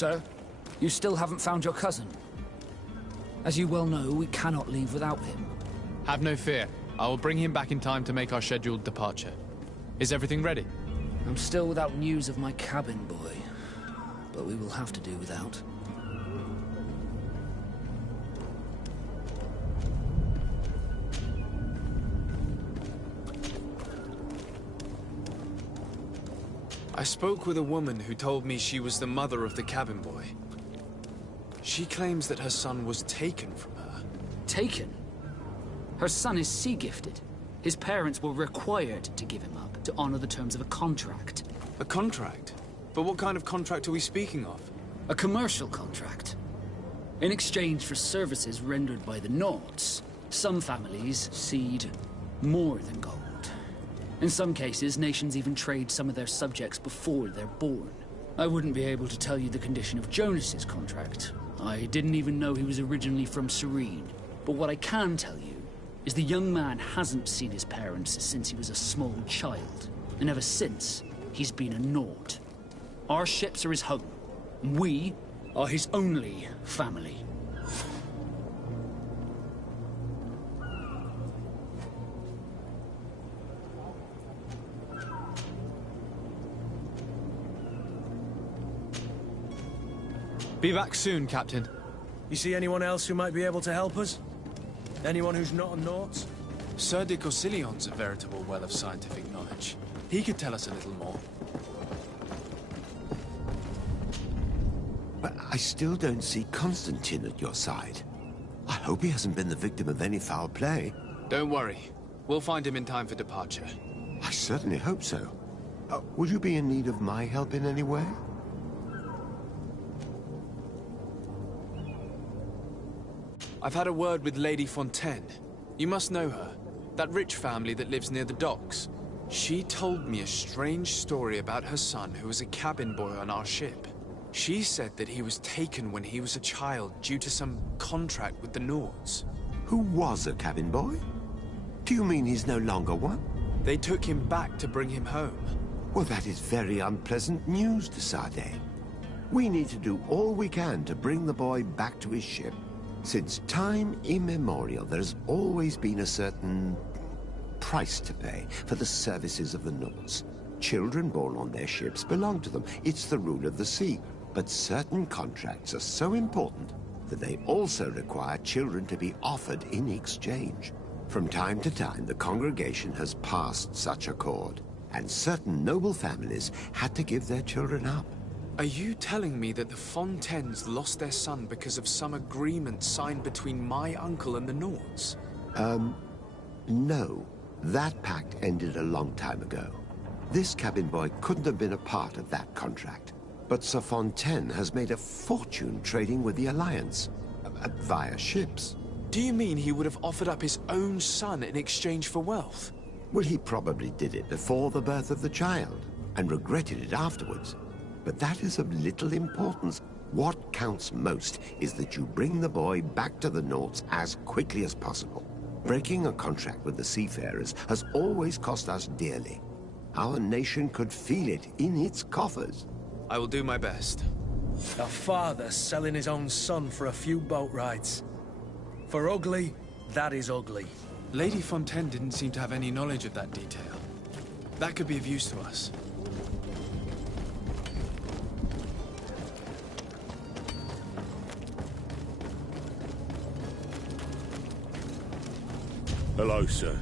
Sir, you still haven't found your cousin. As you well know, we cannot leave without him. Have no fear. I will bring him back in time to make our scheduled departure. Is everything ready? I'm still without news of my cabin boy, but we will have to do without. I spoke with a woman who told me she was the mother of the cabin boy. She claims that her son was taken from her. Taken? Her son is sea-gifted. His parents were required to give him up to honor the terms of a contract. A contract? But what kind of contract are we speaking of? A commercial contract. In exchange for services rendered by the Nords, some families cede more than gold. In some cases, nations even trade some of their subjects before they're born. I wouldn't be able to tell you the condition of Jonas's contract. I didn't even know he was originally from Serene. But what I can tell you is the young man hasn't seen his parents since he was a small child. And ever since, he's been a Nord. Our ships are his home. We are his only family. Be back soon, Captain. You see anyone else who might be able to help us? Anyone who's not a Naut? Sir de Corsillion's a veritable well of scientific knowledge. He could tell us a little more. But I still don't see Constantine at your side. I hope he hasn't been the victim of any foul play. Don't worry. We'll find him in time for departure. I certainly hope so. Would you be in need of my help in any way? I've had a word with Lady Fontaine. You must know her. That rich family that lives near the docks. She told me a strange story about her son who was a cabin boy on our ship. She said that he was taken when he was a child due to some contract with the Nords. Who was a cabin boy? Do you mean he's no longer one? They took him back to bring him home. Well, that is very unpleasant news, de Sardet. We need to do all we can to bring the boy back to his ship. Since time immemorial, there's always been a certain price to pay for the services of the Nords. Children born on their ships belong to them. It's the rule of the sea. But certain contracts are so important that they also require children to be offered in exchange. From time to time, the congregation has passed such accord, and certain noble families had to give their children up. Are you telling me that the Fontaines lost their son because of some agreement signed between my uncle and the Nords? No. That pact ended a long time ago. This cabin boy couldn't have been a part of that contract. But Sir Fontaine has made a fortune trading with the Alliance, via ships. Do you mean he would have offered up his own son in exchange for wealth? Well, he probably did it before the birth of the child, and regretted it afterwards. But that is of little importance. What counts most is that you bring the boy back to the Nords as quickly as possible. Breaking a contract with the seafarers has always cost us dearly. Our nation could feel it in its coffers. I will do my best. A father selling his own son for a few boat rides. For ugly, that is ugly. Lady Fontaine didn't seem to have any knowledge of that detail. That could be of use to us. Hello, sir.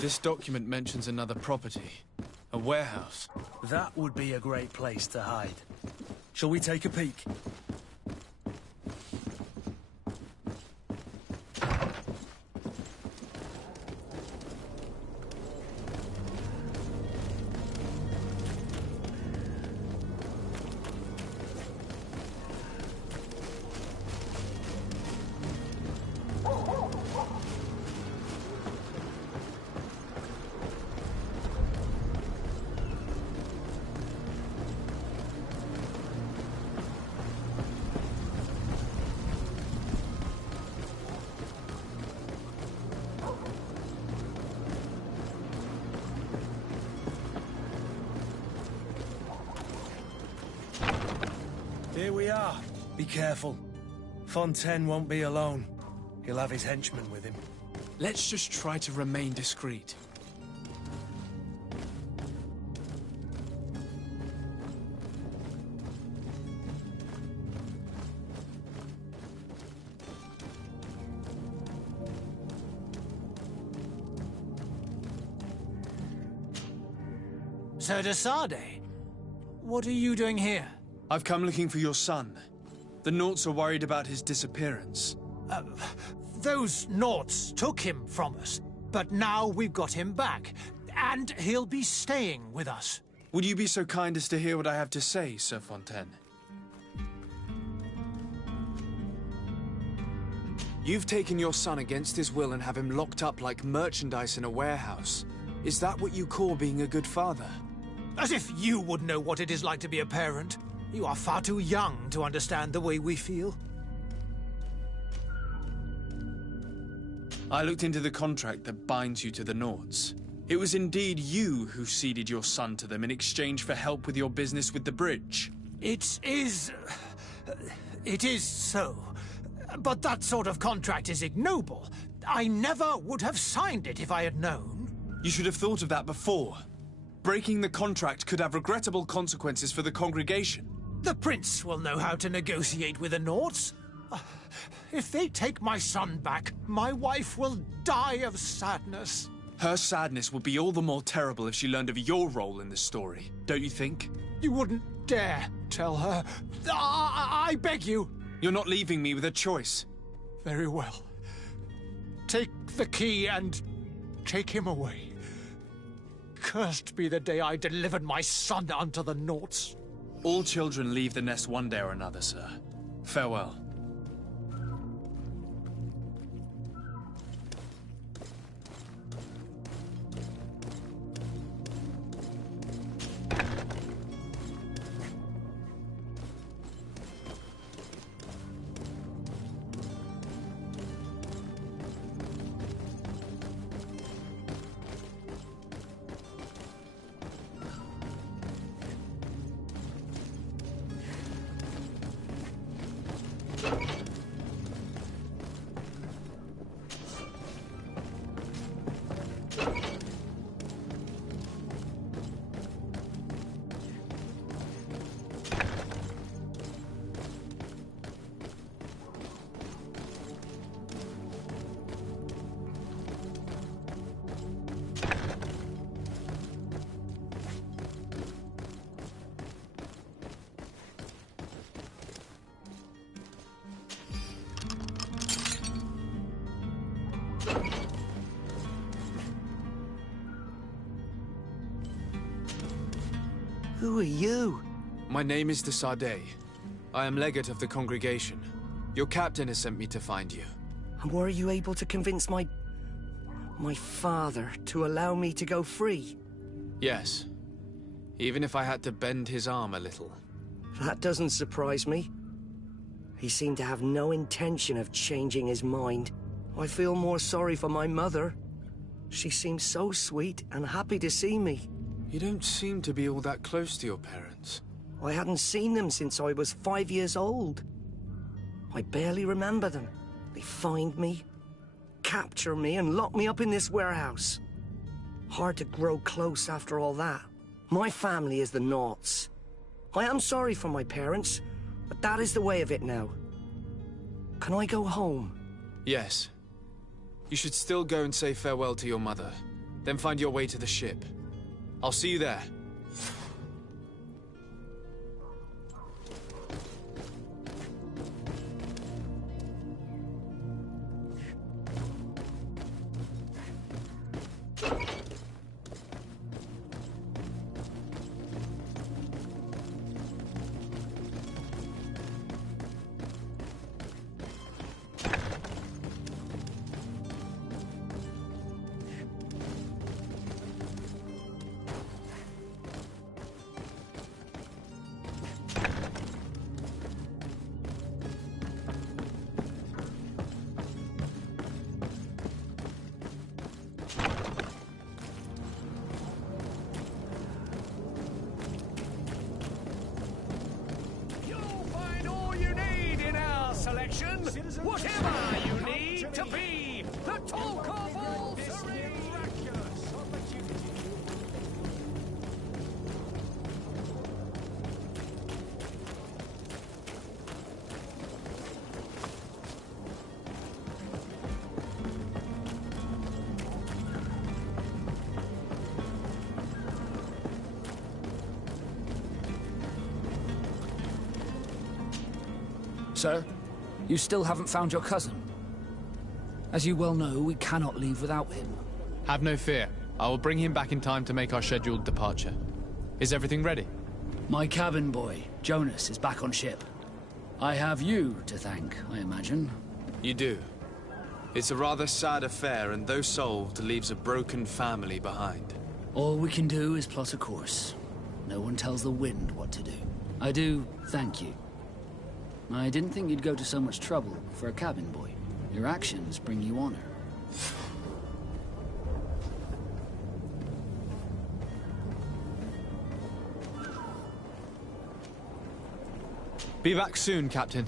This document mentions another property. A warehouse. That would be a great place to hide. Shall we take a peek? Here we are. Be careful. Fontaine won't be alone. He'll have his henchmen with him. Let's just try to remain discreet. Sir de Sardet, what are you doing here? I've come looking for your son. The Nauts are worried about his disappearance. Those Nauts took him from us, but now we've got him back, and he'll be staying with us. Would you be so kind as to hear what I have to say, Sir Fontaine? You've taken your son against his will and have him locked up like merchandise in a warehouse. Is that what you call being a good father? As if you would know what it is like to be a parent. You are far too young to understand the way we feel. I looked into the contract that binds you to the Nauts. It was indeed you who ceded your son to them in exchange for help with your business with the bridge. It is so. But that sort of contract is ignoble. I never would have signed it if I had known. You should have thought of that before. Breaking the contract could have regrettable consequences for the congregation. The prince will know how to negotiate with the Nauts. If they take my son back, my wife will die of sadness. Her sadness would be all the more terrible if she learned of your role in the story, don't you think? You wouldn't dare tell her. I beg you. You're not leaving me with a choice. Very well. Take the key and take him away. Cursed be the day I delivered my son unto the Nauts. All children leave the nest one day or another, sir. Farewell. Who are you? My name is de Sardet. I am legate of the congregation. Your captain has sent me to find you. And were you able to convince my father to allow me to go free? Yes. Even if I had to bend his arm a little. That doesn't surprise me. He seemed to have no intention of changing his mind. I feel more sorry for my mother. She seemed so sweet and happy to see me. You don't seem to be all that close to your parents. I hadn't seen them since I was 5 years old. I barely remember them. They find me, capture me, and lock me up in this warehouse. Hard to grow close after all that. My family is the Nauts. I am sorry for my parents, but that is the way of it now. Can I go home? Yes. You should still go and say farewell to your mother. Then find your way to the ship. I'll see you there. Whatever you need to be, the talk of all serene. Miraculous opportunity. Sir, you still haven't found your cousin. As you well know, we cannot leave without him. Have no fear. I will bring him back in time to make our scheduled departure. Is everything ready? My cabin boy, Jonas, is back on ship. I have you to thank, I imagine. You do. It's a rather sad affair, and though solved, leaves a broken family behind. All we can do is plot a course. No one tells the wind what to do. I do thank you. I didn't think you'd go to so much trouble for a cabin boy. Your actions bring you honor. Be back soon, Captain.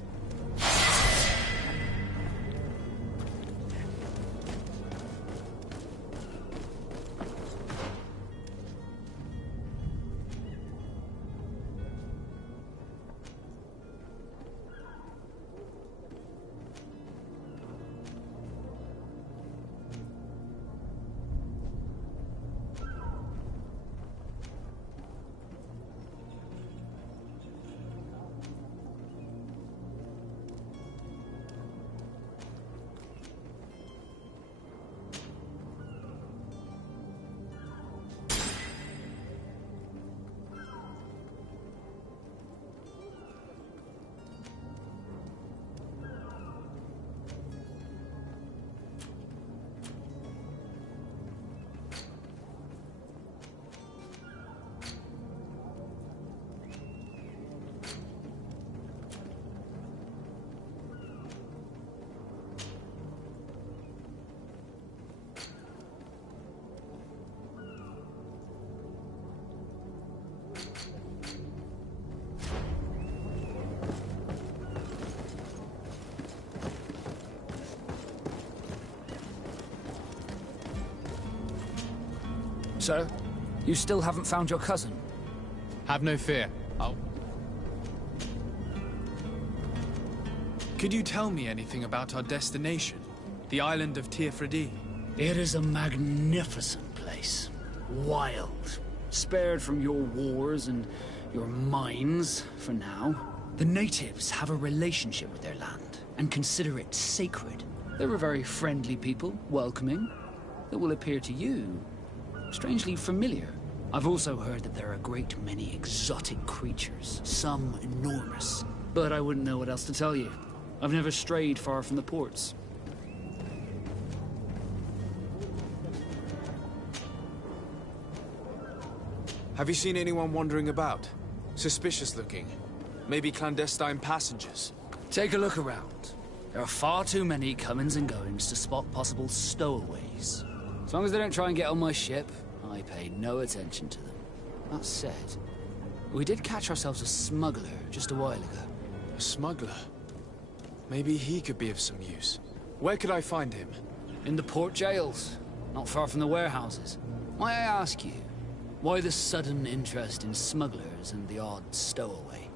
Sir, you still haven't found your cousin. Have no fear. Could you tell me anything about our destination? The island of Teofredi? It is a magnificent place. Wild. Spared from your wars and your mines, for now. The natives have a relationship with their land, and consider it sacred. They're a very friendly people, welcoming, that will appear to you strangely familiar. I've also heard that there are a great many exotic creatures, some enormous. But I wouldn't know what else to tell you. I've never strayed far from the ports. Have you seen anyone wandering about? Suspicious looking. Maybe clandestine passengers? Take a look around. There are far too many comings and goings to spot possible stowaways. As long as they don't try and get on my ship, I pay no attention to them. That said, we did catch ourselves a smuggler just a while ago. A smuggler? Maybe he could be of some use. Where could I find him? In the port jails, not far from the warehouses. May I ask you, why the sudden interest in smugglers and the odd stowaway?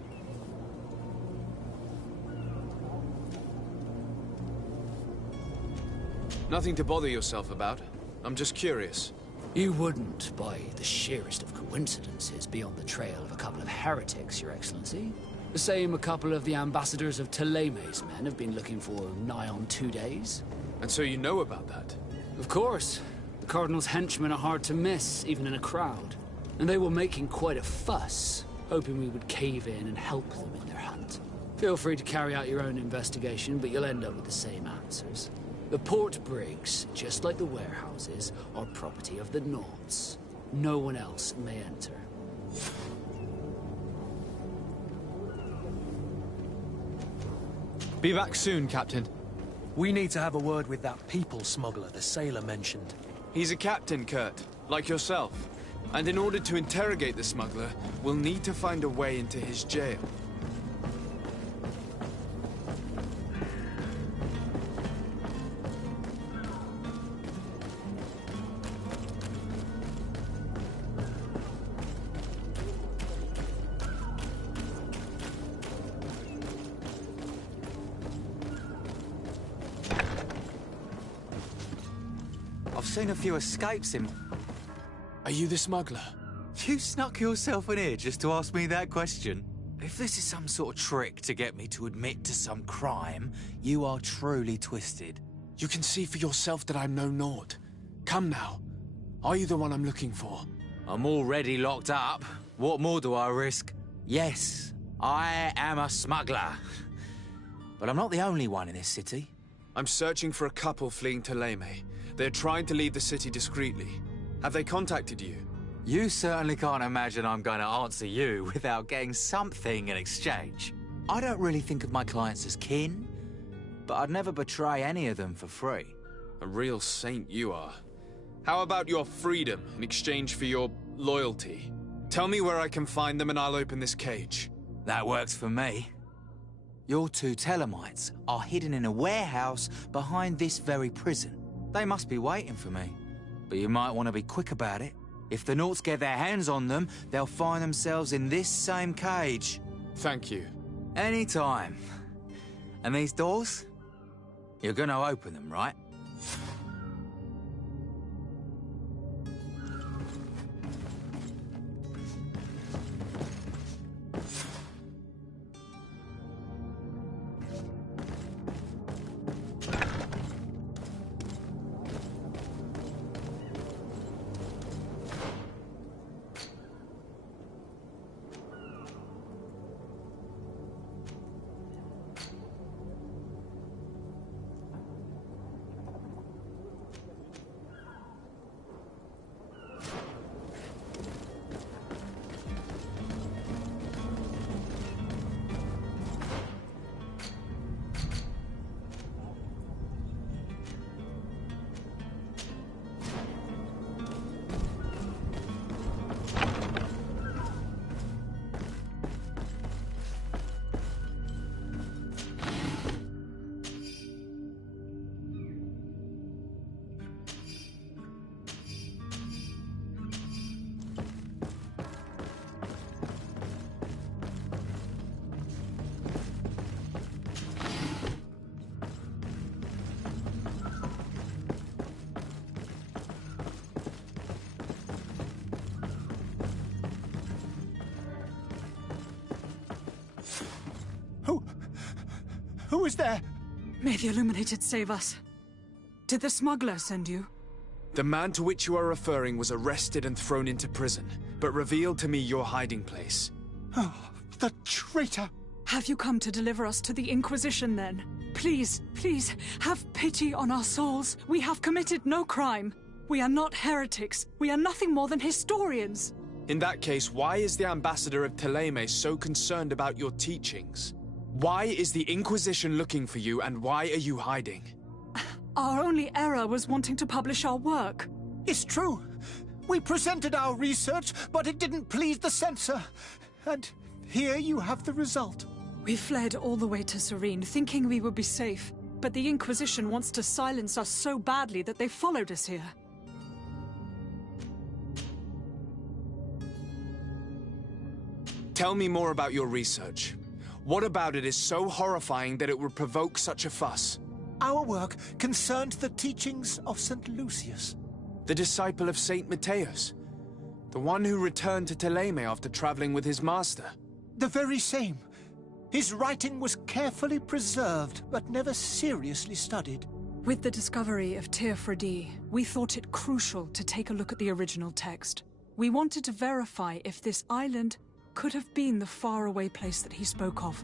Nothing to bother yourself about. I'm just curious. You wouldn't, by the sheerest of coincidences, be on the trail of a couple of heretics, Your Excellency. The same a couple of the ambassadors of Teleme's men have been looking for nigh on 2 days. And so you know about that? Of course. The Cardinal's henchmen are hard to miss, even in a crowd. And they were making quite a fuss, hoping we would cave in and help them in their hunt. Feel free to carry out your own investigation, but you'll end up with the same answers. The port brigs, just like the warehouses, are property of the Nauts. No one else may enter. Be back soon, Captain. We need to have a word with that people smuggler the sailor mentioned. He's a captain, Kurt, like yourself. And in order to interrogate the smuggler, we'll need to find a way into his jail. I've seen a few escapes in... Are you the smuggler? You snuck yourself in here just to ask me that question? If this is some sort of trick to get me to admit to some crime, you are truly twisted. You can see for yourself that I'm no Nord. Come now. Are you the one I'm looking for? I'm already locked up. What more do I risk? Yes, I am a smuggler. But I'm not the only one in this city. I'm searching for a couple fleeing to Leme. They're trying to leave the city discreetly. Have they contacted you? You certainly can't imagine I'm going to answer you without getting something in exchange. I don't really think of my clients as kin, but I'd never betray any of them for free. A real saint you are. How about your freedom in exchange for your loyalty? Tell me where I can find them and I'll open this cage. That works for me. Your two Telemites are hidden in a warehouse behind this very prison. They must be waiting for me, but you might want to be quick about it. If the Nauts get their hands on them, they'll find themselves in this same cage. Thank you. Anytime. And these doors? You're gonna open them, right? Who is there? May the Illuminated save us. Did the smuggler send you? The man to which you are referring was arrested and thrown into prison, but revealed to me your hiding place. Oh, the traitor! Have you come to deliver us to the Inquisition, then? Please, please, have pity on our souls. We have committed no crime. We are not heretics. We are nothing more than historians. In that case, why is the ambassador of Teleme so concerned about your teachings? Why is the Inquisition looking for you, and why are you hiding? Our only error was wanting to publish our work. It's true. We presented our research, but it didn't please the censor. And here you have the result. We fled all the way to Serene, thinking we would be safe. But the Inquisition wants to silence us so badly that they followed us here. Tell me more about your research. What about it is so horrifying that it would provoke such a fuss? Our work concerned the teachings of St. Lucius. The disciple of St. Matthias? The one who returned to Teleme after traveling with his master? The very same. His writing was carefully preserved, but never seriously studied. With the discovery of Teofredi, we thought it crucial to take a look at the original text. We wanted to verify if this island could have been the faraway place that he spoke of.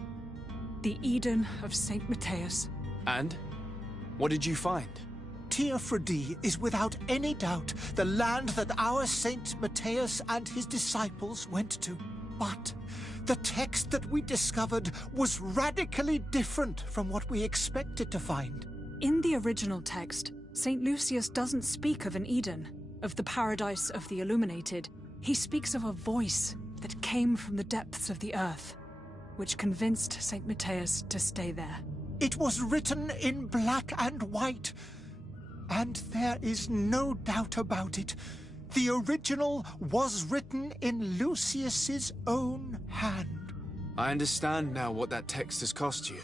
The Eden of St. Matthias. And? What did you find? Teofredi is without any doubt the land that our Saint Matthias and his disciples went to. But the text that we discovered was radically different from what we expected to find. In the original text, St. Lucius doesn't speak of an Eden, of the paradise of the Illuminated. He speaks of a voice that came from the depths of the earth, which convinced St. Matthias to stay there. It was written in black and white, and there is no doubt about it. The original was written in Lucius's own hand. I understand now what that text has cost you.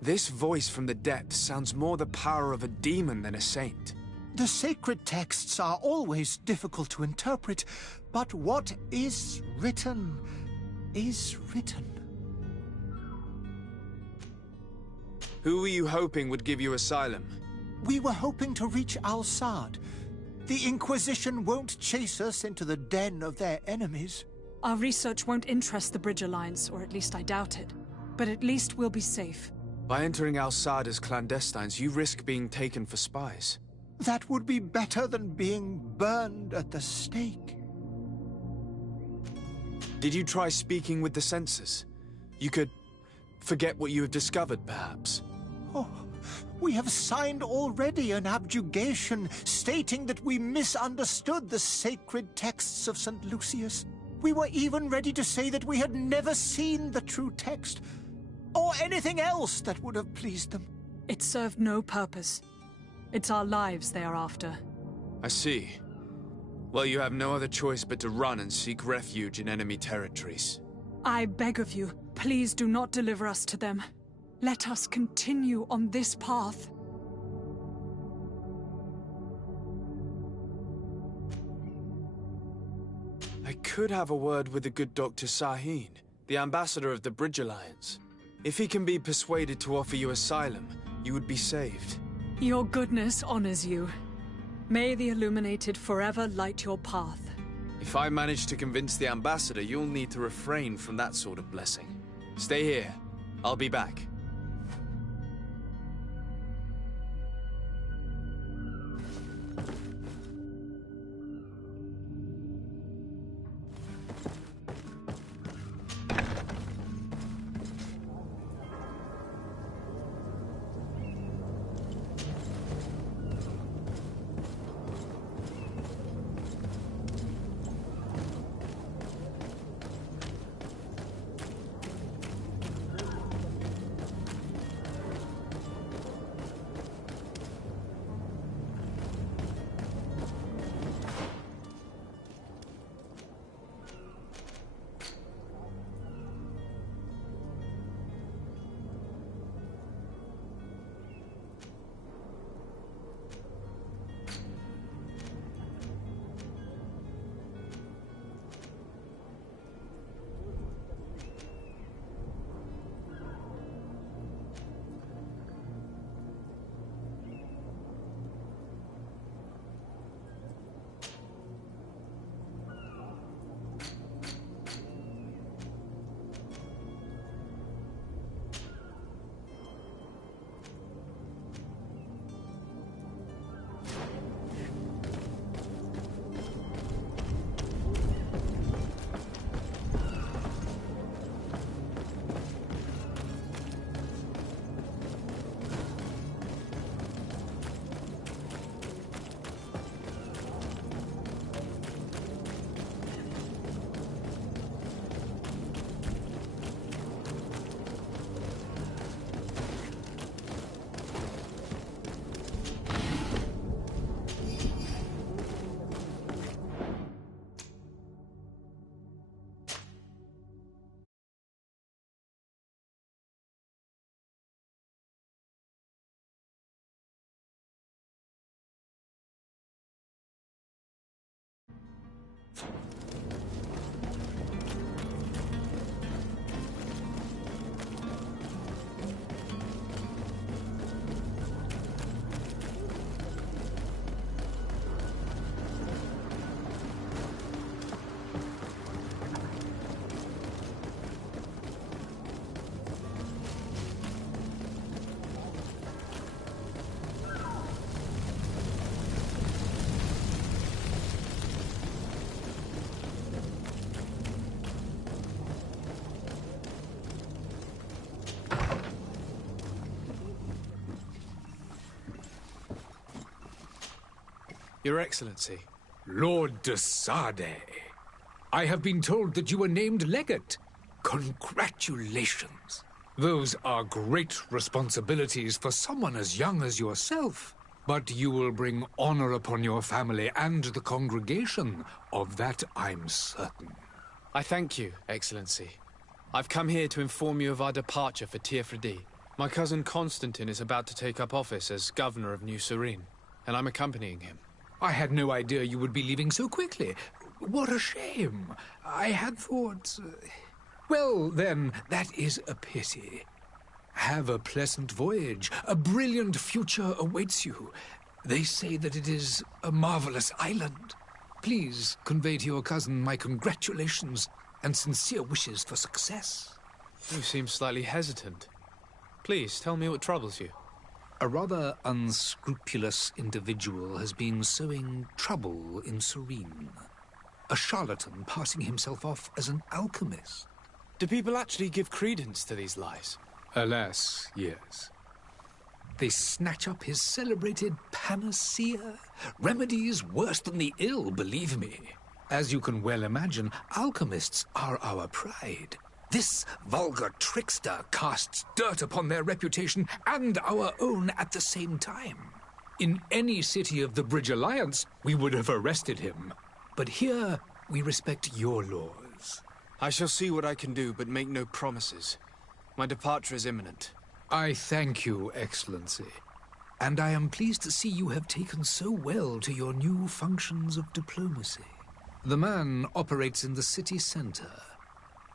This voice from the depths sounds more the power of a demon than a saint. The sacred texts are always difficult to interpret, but what is written is written. Who were you hoping would give you asylum? We were hoping to reach Al-Sad. The Inquisition won't chase us into the den of their enemies. Our research won't interest the Bridge Alliance, or at least I doubt it. But at least we'll be safe. By entering Al-Sad as clandestines, you risk being taken for spies. That would be better than being burned at the stake. Did you try speaking with the censors? You could forget what you have discovered, perhaps. Oh, we have signed already an abjugation stating that we misunderstood the sacred texts of St. Lucius. We were even ready to say that we had never seen the true text, or anything else that would have pleased them. It served no purpose. It's our lives they are after. I see. Well, you have no other choice but to run and seek refuge in enemy territories. I beg of you, please do not deliver us to them. Let us continue on this path. I could have a word with the good Dr. Sahin, the ambassador of the Bridge Alliance. If he can be persuaded to offer you asylum, you would be saved. Your goodness honors you. May the Illuminated forever light your path. If I manage to convince the ambassador, you'll need to refrain from that sort of blessing. Stay here. I'll be back. Your Excellency. Lord de Sade, I have been told that you were named legate. Congratulations. Those are great responsibilities for someone as young as yourself. But you will bring honor upon your family and the congregation. Of that I'm certain. I thank you, Excellency. I've come here to inform you of our departure for Tirfredi. My cousin Constantine is about to take up office as governor of New Serene, and I'm accompanying him. I had no idea you would be leaving so quickly. What a shame. I had thought... Well, then, that is a pity. Have a pleasant voyage. A brilliant future awaits you. They say that it is a marvelous island. Please convey to your cousin my congratulations and sincere wishes for success. You seem slightly hesitant. Please, tell me what troubles you. A rather unscrupulous individual has been sowing trouble in Serene. A charlatan passing himself off as an alchemist. Do people actually give credence to these lies? Alas, yes. They snatch up his celebrated panacea. Remedies worse than the ill, believe me. As you can well imagine, alchemists are our pride. This vulgar trickster casts dirt upon their reputation and our own at the same time. In any city of the Bridge Alliance, we would have arrested him. But here, we respect your laws. I shall see what I can do, but make no promises. My departure is imminent. I thank you, Excellency. And I am pleased to see you have taken so well to your new functions of diplomacy. The man operates in the city center.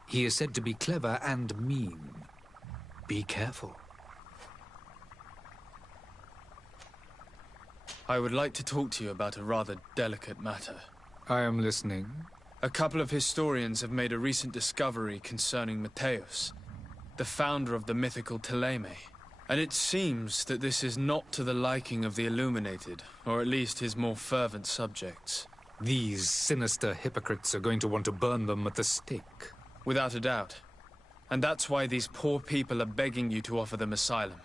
He is said to be clever and mean. Be careful. I would like to talk to you about a rather delicate matter. I am listening. A couple of historians have made a recent discovery concerning Matthäus, the founder of the mythical Teleme. And it seems that this is not to the liking of the Illuminated, or at least his more fervent subjects. These sinister hypocrites are going to want to burn them at the stake. Without a doubt. And that's why these poor people are begging you to offer them asylum.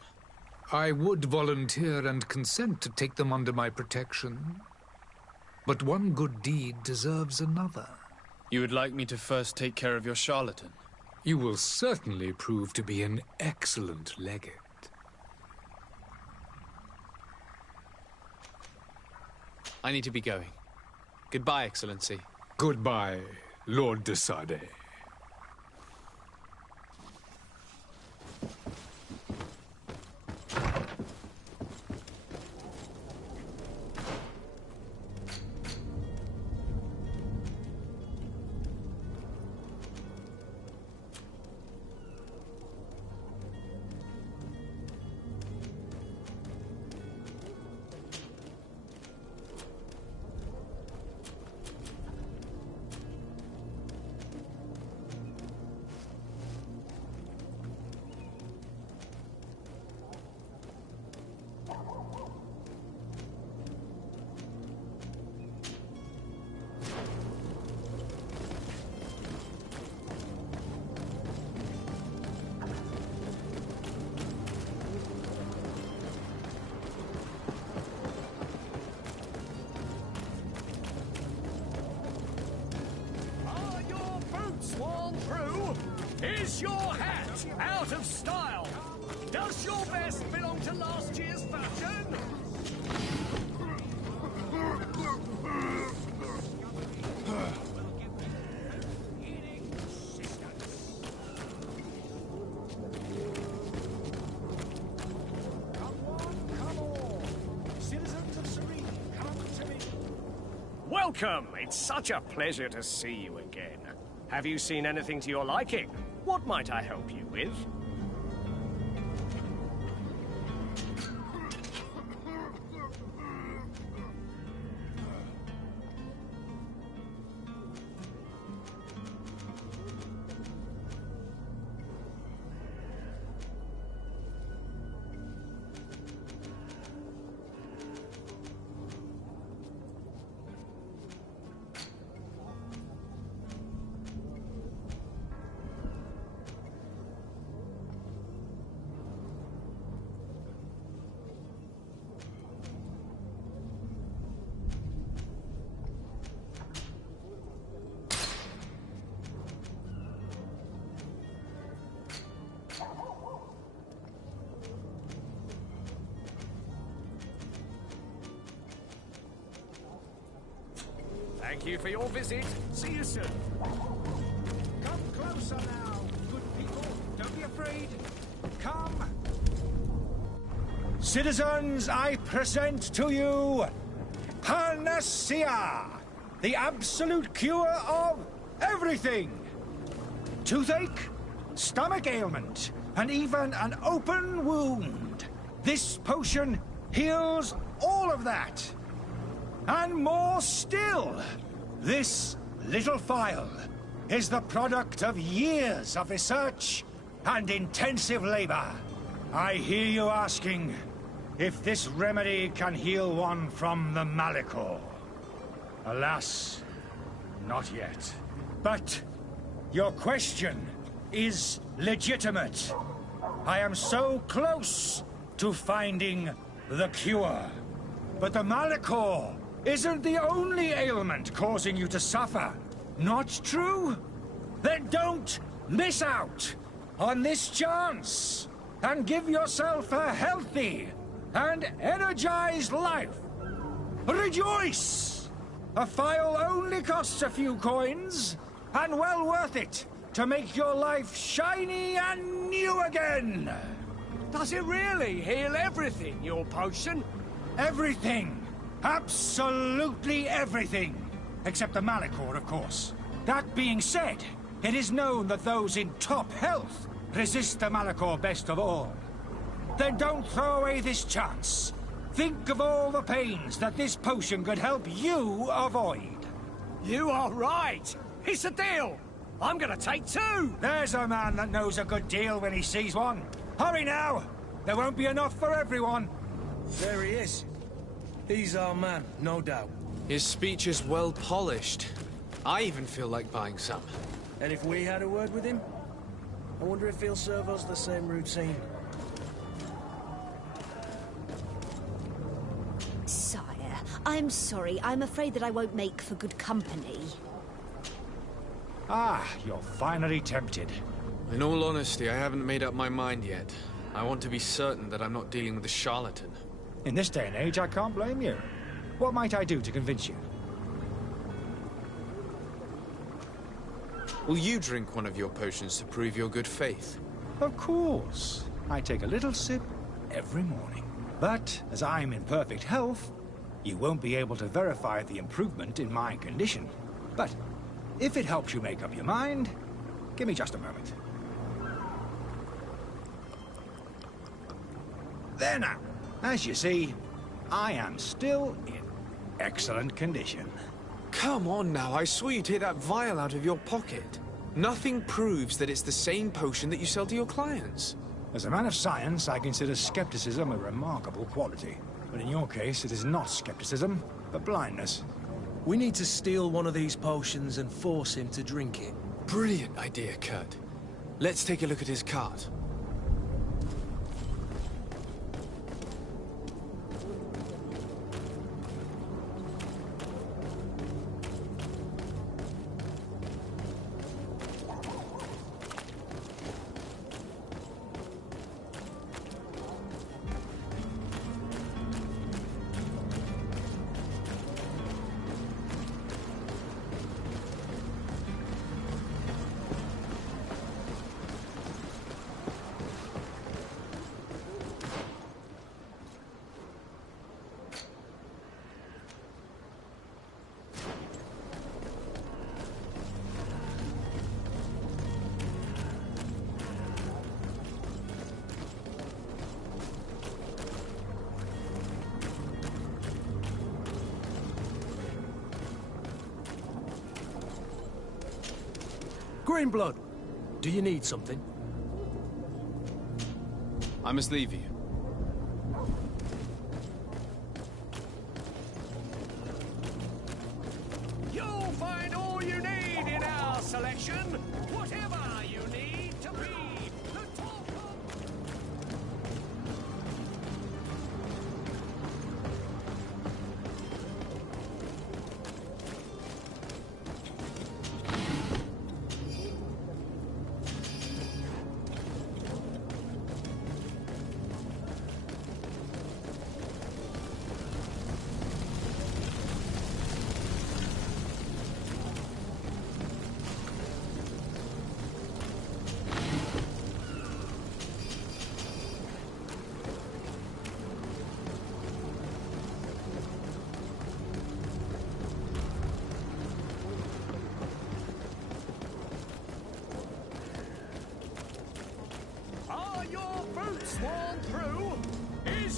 I would volunteer and consent to take them under my protection. But one good deed deserves another. You would like me to first take care of your charlatan? You will certainly prove to be an excellent legate. I need to be going. Goodbye, Excellency. Goodbye, Lord de Sardet. Is your hat out of style? Does your vest belong to last year's fashion? Come on. Citizens of Serene, come to me. Welcome! It's such a pleasure to see you again. Have you seen anything to your liking? What might I help you with? Thank you for your visit. See you soon. Come closer now, good people. Don't be afraid. Come. Citizens, I present to you Panacea, the absolute cure of everything. Toothache, stomach ailment, and even an open wound. This potion heals all of that. And more still. This little phial is the product of years of research and intensive labor. I hear you asking if this remedy can heal one from the Malachor. Alas, not yet. But your question is legitimate. I am so close to finding the cure. But the Malachor isn't the only ailment causing you to suffer. Not true? Then don't miss out on this chance and give yourself a healthy and energized life. Rejoice! A phial only costs a few coins, and well worth it to make your life shiny and new again. Does it really heal everything, your potion? Everything. Absolutely everything. Except the Malachor, of course. That being said, it is known that those in top health resist the Malachor best of all. Then don't throw away this chance. Think of all the pains that this potion could help you avoid. You are right. It's a deal. I'm gonna take 2. There's a man that knows a good deal when he sees one. Hurry now. There won't be enough for everyone. There he is. He's our man, no doubt. His speech is well polished. I even feel like buying some. And if we had a word with him? I wonder if he'll serve us the same routine. Sire, I'm sorry. I'm afraid that I won't make for good company. Ah, you're finally tempted. In all honesty, I haven't made up my mind yet. I want to be certain that I'm not dealing with a charlatan. In this day and age, I can't blame you. What might I do to convince you? Will you drink one of your potions to prove your good faith? Of course. I take a little sip every morning. But, as I'm in perfect health, you won't be able to verify the improvement in my condition. But, if it helps you make up your mind, give me just a moment. There now. As you see, I am still in excellent condition. Come on now, I swear you take that vial out of your pocket. Nothing proves that it's the same potion that you sell to your clients. As a man of science, I consider skepticism a remarkable quality. But in your case, it is not skepticism, but blindness. We need to steal one of these potions and force him to drink it. Brilliant idea, Kurt. Let's take a look at his cart. Greenblood, do you need something? I must leave you. You'll find all you need in our selection. Whatever you need to be the top of...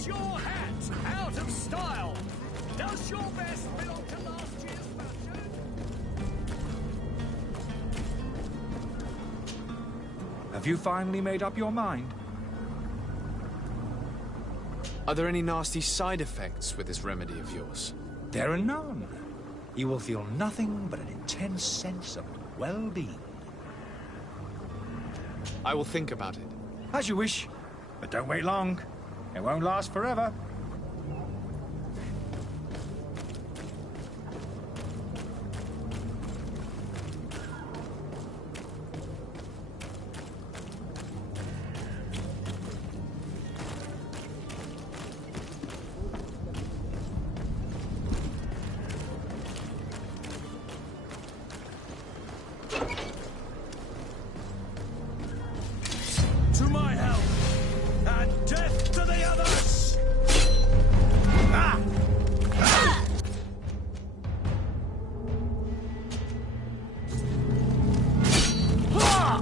Is your hat out of style? Does your vest belong to last year's fashion? Have you finally made up your mind? Are there any nasty side effects with this remedy of yours? There are none. You will feel nothing but an intense sense of well-being. I will think about it. As you wish, but don't wait long. It won't last forever. To my help, and death to the others! Ah! Ah! Ah!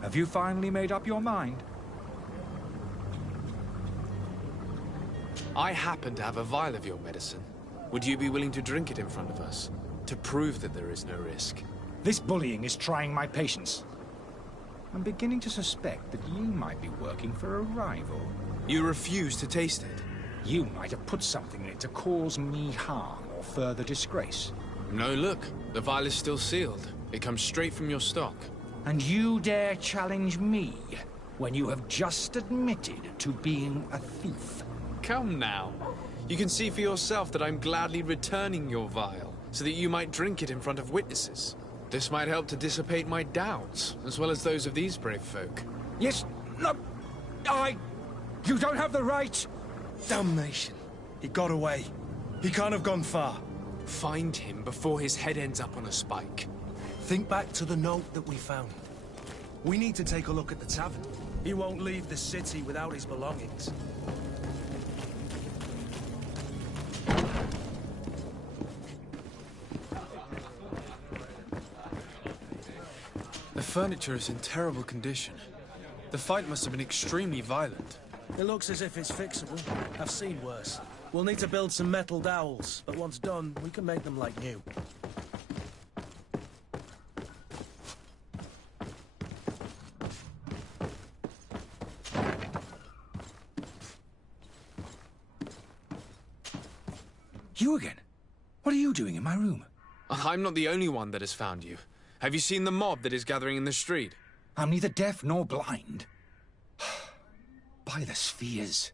Have you finally made up your mind? I happen to have a vial of your medicine. Would you be willing to drink it in front of us? To prove that there is no risk? This bullying is trying my patience. I'm beginning to suspect that you might be working for a rival. You refuse to taste it? You might have put something in it to cause me harm or further disgrace. No, look. The vial is still sealed. It comes straight from your stock. And you dare challenge me when you have just admitted to being a thief? Come now. You can see for yourself that I'm gladly returning your vial, so that you might drink it in front of witnesses. This might help to dissipate my doubts, as well as those of these brave folk. Yes, no, You don't have the right! Damnation. He got away. He can't have gone far. Find him before his head ends up on a spike. Think back to the note that we found. We need to take a look at the tavern. He won't leave the city without his belongings. The furniture is in terrible condition. The fight must have been extremely violent. It looks as if it's fixable. I've seen worse. We'll need to build some metal dowels, but once done, we can make them like new. You again? What are you doing in my room? I'm not the only one that has found you. Have you seen the mob that is gathering in the street? I'm neither deaf nor blind. By the spheres.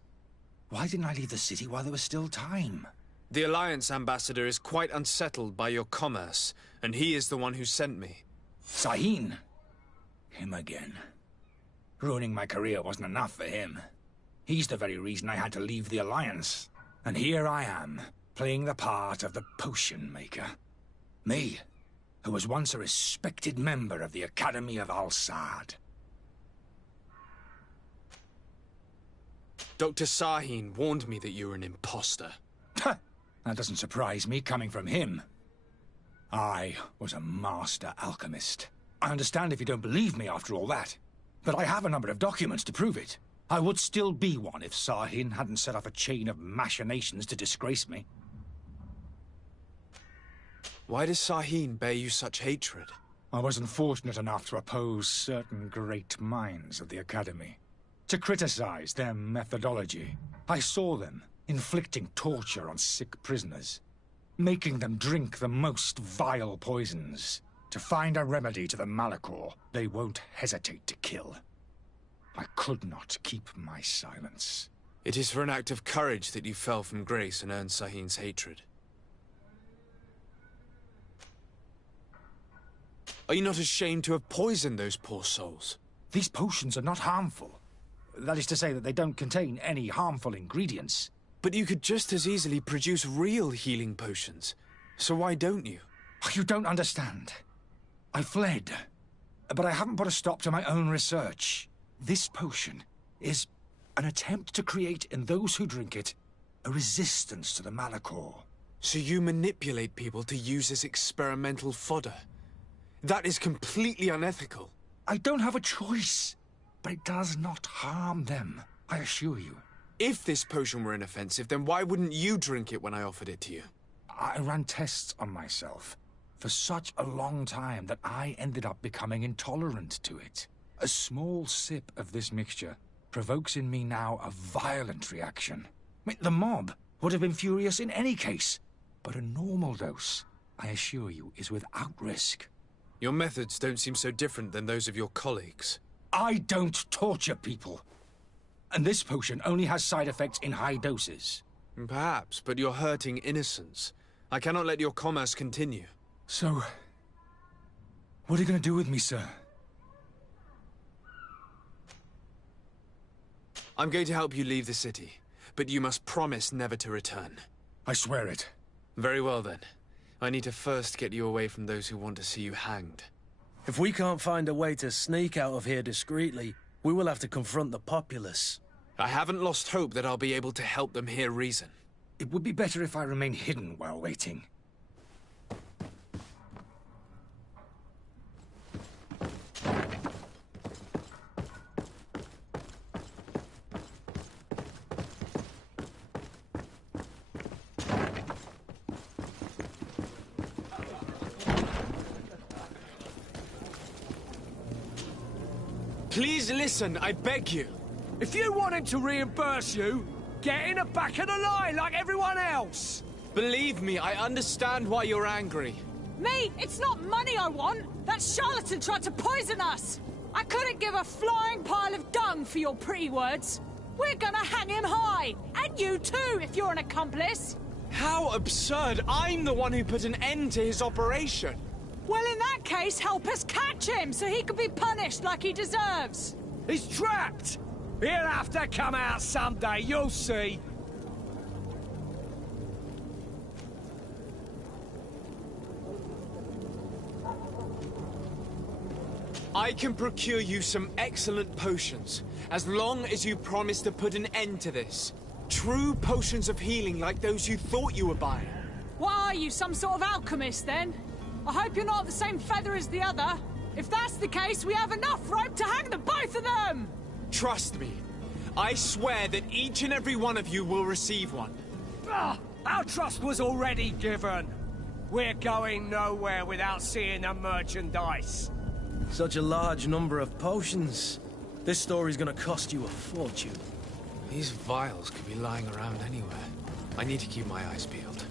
Why didn't I leave the city while there was still time? The Alliance ambassador is quite unsettled by your commerce, and he is the one who sent me. Sahin. Him again. Ruining my career wasn't enough for him. He's the very reason I had to leave the Alliance. And here I am, playing the part of the potion maker. Me, who was once a respected member of the Academy of Al-Sad. Dr. Sahin warned me that you were an imposter. That doesn't surprise me, coming from him. I was a master alchemist. I understand if you don't believe me after all that, but I have a number of documents to prove it. I would still be one if Sahin hadn't set off a chain of machinations to disgrace me. Why does Sahin bear you such hatred? I wasn't fortunate enough to oppose certain great minds of the Academy. To criticize their methodology. I saw them inflicting torture on sick prisoners, making them drink the most vile poisons. To find a remedy to the Malachor, they won't hesitate to kill. I could not keep my silence. It is for an act of courage that you fell from grace and earned Sahin's hatred. Are you not ashamed to have poisoned those poor souls? These potions are not harmful. That is to say that they don't contain any harmful ingredients. But you could just as easily produce real healing potions. So why don't you? You don't understand. I fled, but I haven't put a stop to my own research. This potion is an attempt to create in those who drink it a resistance to the Malachor. So you manipulate people to use as experimental fodder? That is completely unethical. I don't have a choice, but it does not harm them, I assure you. If this potion were inoffensive, then why wouldn't you drink it when I offered it to you? I ran tests on myself for such a long time that I ended up becoming intolerant to it. A small sip of this mixture provokes in me now a violent reaction. The mob would have been furious in any case, but a normal dose, I assure you, is without risk. Your methods don't seem so different than those of your colleagues. I don't torture people. And this potion only has side effects in high doses. Perhaps, but you're hurting innocents. I cannot let your commerce continue. So, what are you going to do with me, sir? I'm going to help you leave the city, but you must promise never to return. I swear it. Very well, then. I need to first get you away from those who want to see you hanged. If we can't find a way to sneak out of here discreetly, we will have to confront the populace. I haven't lost hope that I'll be able to help them hear reason. It would be better if I remain hidden while waiting. Please listen, I beg you. If you want him to reimburse you, get in the back of the line like everyone else. Believe me, I understand why you're angry. Me, it's not money I want. That charlatan tried to poison us. I couldn't give a flying pile of dung for your pretty words. We're gonna hang him high. And you too, if you're an accomplice. How absurd! I'm the one who put an end to his operation. Well, in that case, help us catch him so he can be punished like he deserves. He's trapped. He'll have to come out someday, you'll see. I can procure you some excellent potions, as long as you promise to put an end to this. True potions of healing like those you thought you were buying. What are you, some sort of alchemist, then? I hope you're not the same feather as the other. If that's the case, we have enough rope to hang the both of them! Trust me. I swear that each and every one of you will receive one. Our trust was already given. We're going nowhere without seeing the merchandise. Such a large number of potions. This story's gonna cost you a fortune. These vials could be lying around anywhere. I need to keep my eyes peeled.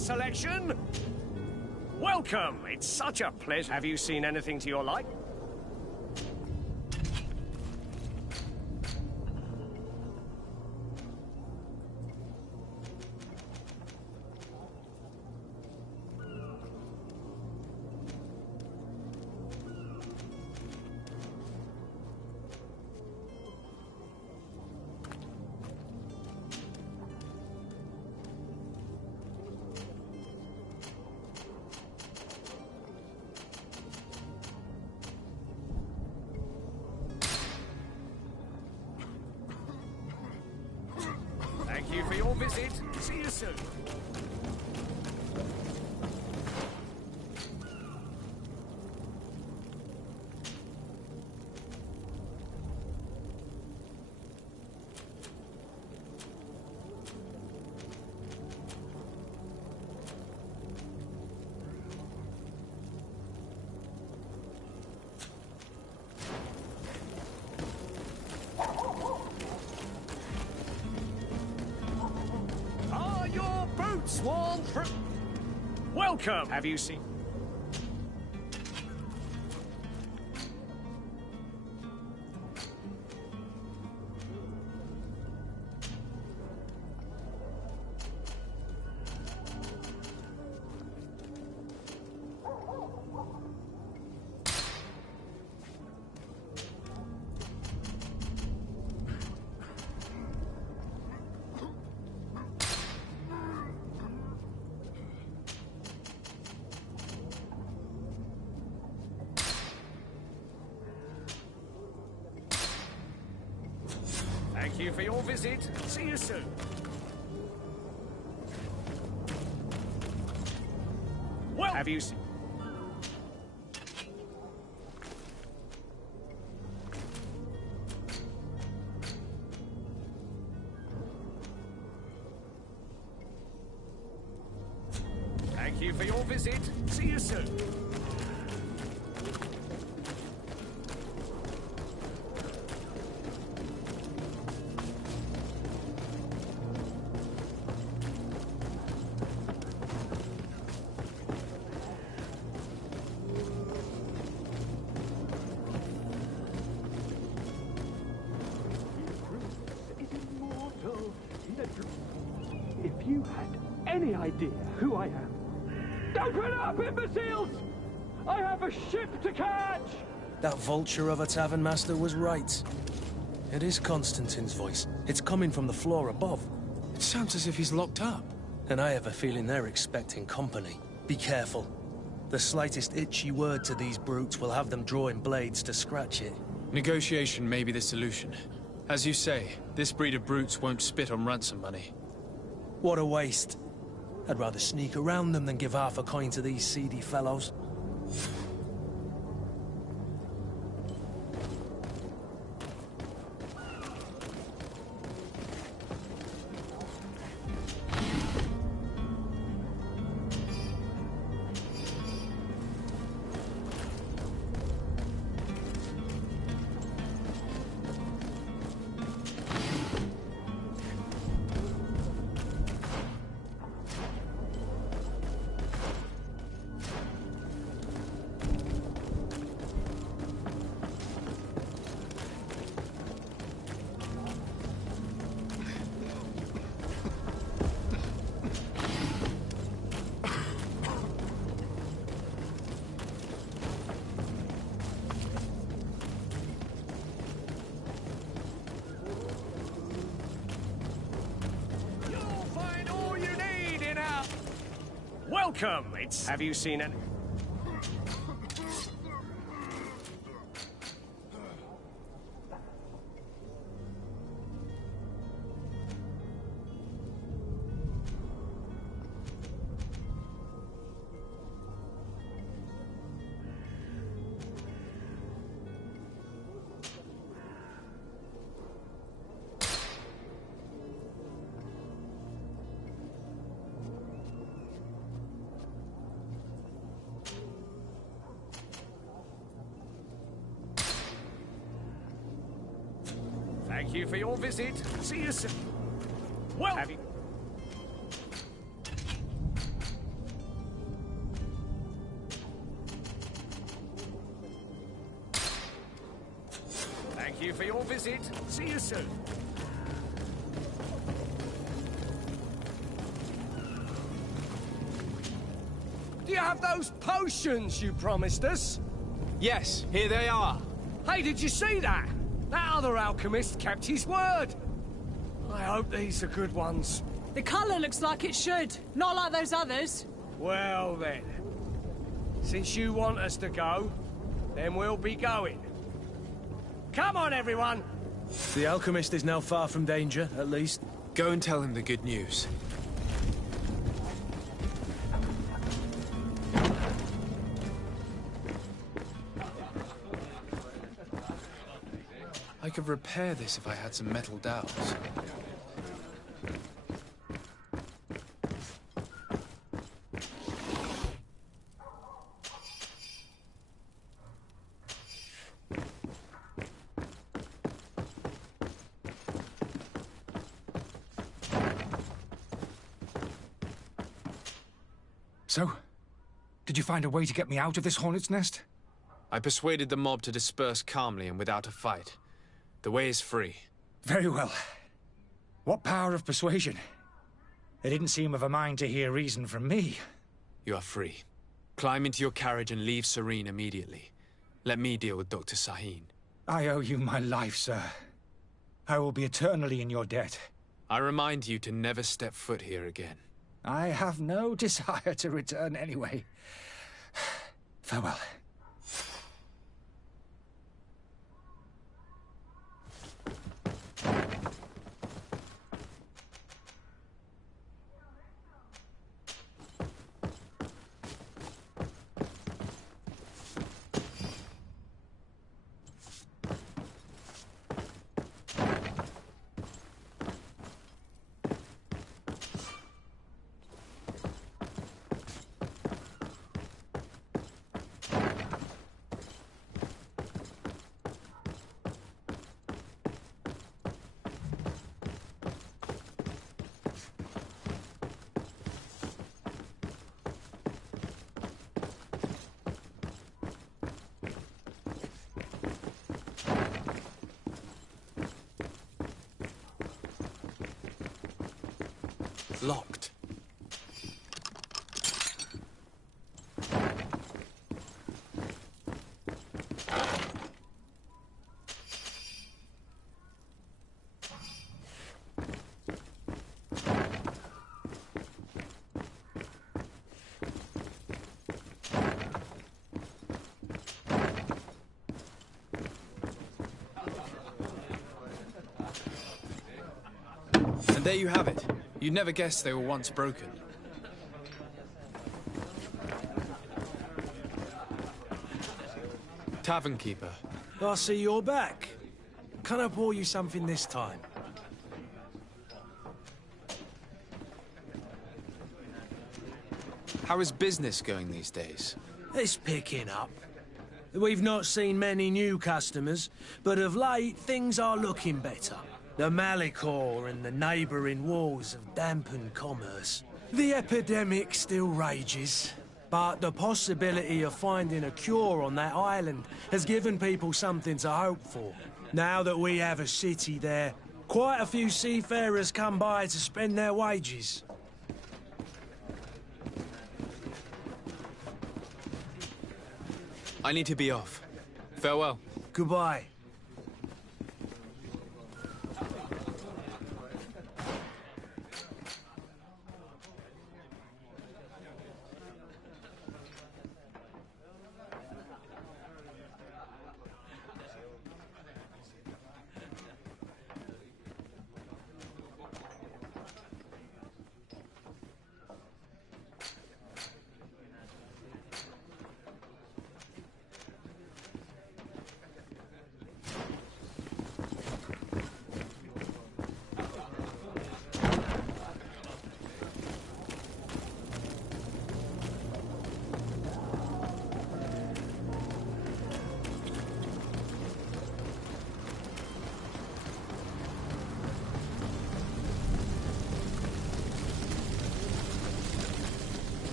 selection. Welcome. It's such a pleasure. Have you seen anything to your like? Thank you for your visit. See you soon. Swarm through. Welcome. Have you seen? Thank you for your visit. See you soon. Well, have you seen? Thank you for your visit. See you soon. If you had any idea who I am... Open up, imbeciles! I have a ship to catch! That vulture of a tavern master was right. It is Constantine's voice. It's coming from the floor above. It sounds as if he's locked up. And I have a feeling they're expecting company. Be careful. The slightest itchy word to these brutes will have them drawing blades to scratch it. Negotiation may be the solution. As you say, this breed of brutes won't spit on ransom money. What a waste. I'd rather sneak around them than give half a coin to these seedy fellows. Welcome. It's... Have you seen it? Thank you for your visit. See you soon. Well, have you... Thank you for your visit. See you soon. Do you have those potions you promised us? Yes, here they are. Hey, did you see that? That other alchemist kept his word. I hope these are good ones. The colour looks like it should, not like those others. Well then, since you want us to go, then we'll be going. Come on, everyone! The alchemist is now far from danger, at least. Go and tell him the good news. I could repair this if I had some metal dowels. So, did you find a way to get me out of this hornet's nest? I persuaded the mob to disperse calmly and without a fight. The way is free. Very well. What power of persuasion? They didn't seem of a mind to hear reason from me. You are free. Climb into your carriage and leave Serene immediately. Let me deal with Dr. Sahin. I owe you my life, sir. I will be eternally in your debt. I remind you to never step foot here again. I have no desire to return anyway. Farewell. Locked. And there you have it. You'd never guess they were once broken. Tavern keeper. I see you're back. Can I pour you something this time? How is business going these days? It's picking up. We've not seen many new customers, but of late, things are looking better. The Malicor and the neighbouring wars have dampened commerce. The epidemic still rages, but the possibility of finding a cure on that island has given people something to hope for. Now that we have a city there, quite a few seafarers come by to spend their wages. I need to be off. Farewell. Goodbye.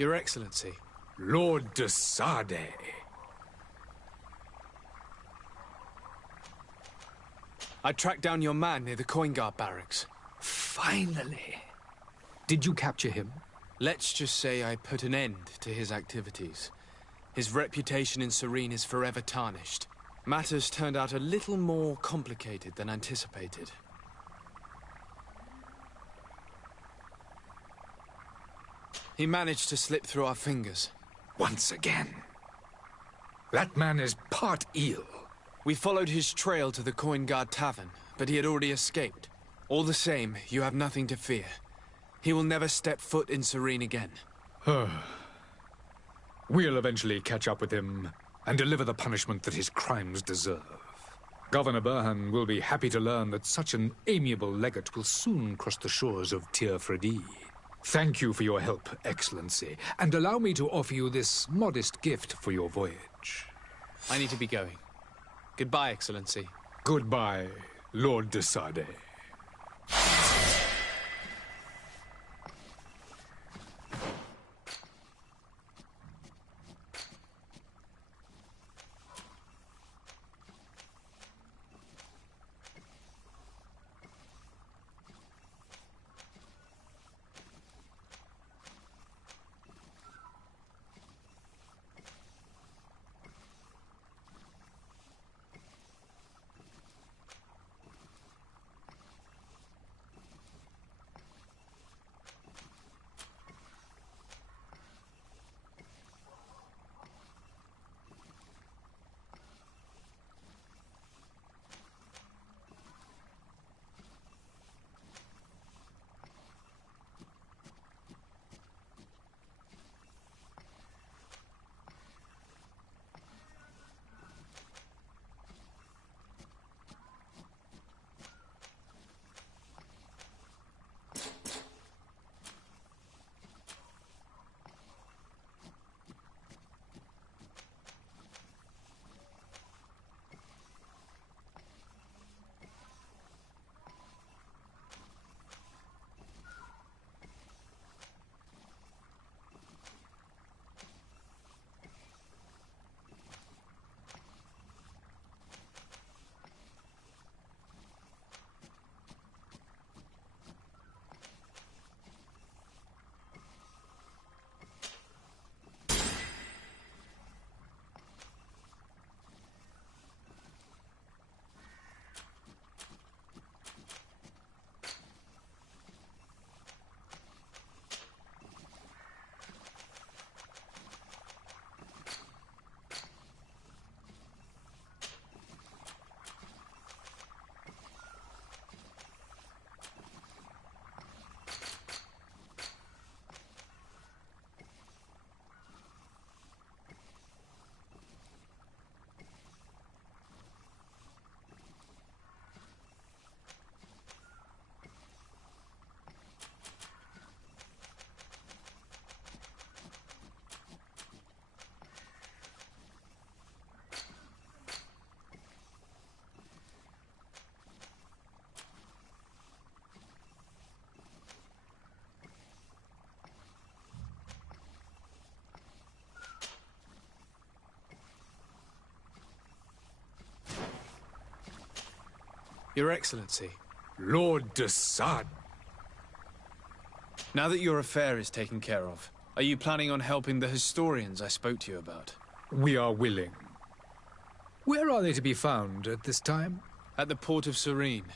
Your Excellency. Lord de Sade. I tracked down your man near the Coin Guard barracks. Finally. Did you capture him? Let's just say I put an end to his activities. His reputation in Serene is forever tarnished. Matters turned out a little more complicated than anticipated. He managed to slip through our fingers. Once again. That man is part eel. We followed his trail to the Coin Guard Tavern, but he had already escaped. All the same, you have nothing to fear. He will never step foot in Serene again. We'll eventually catch up with him and deliver the punishment that his crimes deserve. Governor Burhan will be happy to learn that such an amiable legate will soon cross the shores of Tir Fredi. Thank you for your help, Excellency, and allow me to offer you this modest gift for your voyage. I need to be going. Goodbye, Excellency. Goodbye, Lord de Sade. Your Excellency. Lord de Sade. Now that your affair is taken care of, are you planning on helping the historians I spoke to you about? We are willing. Where are they to be found at this time? At the port of Serene.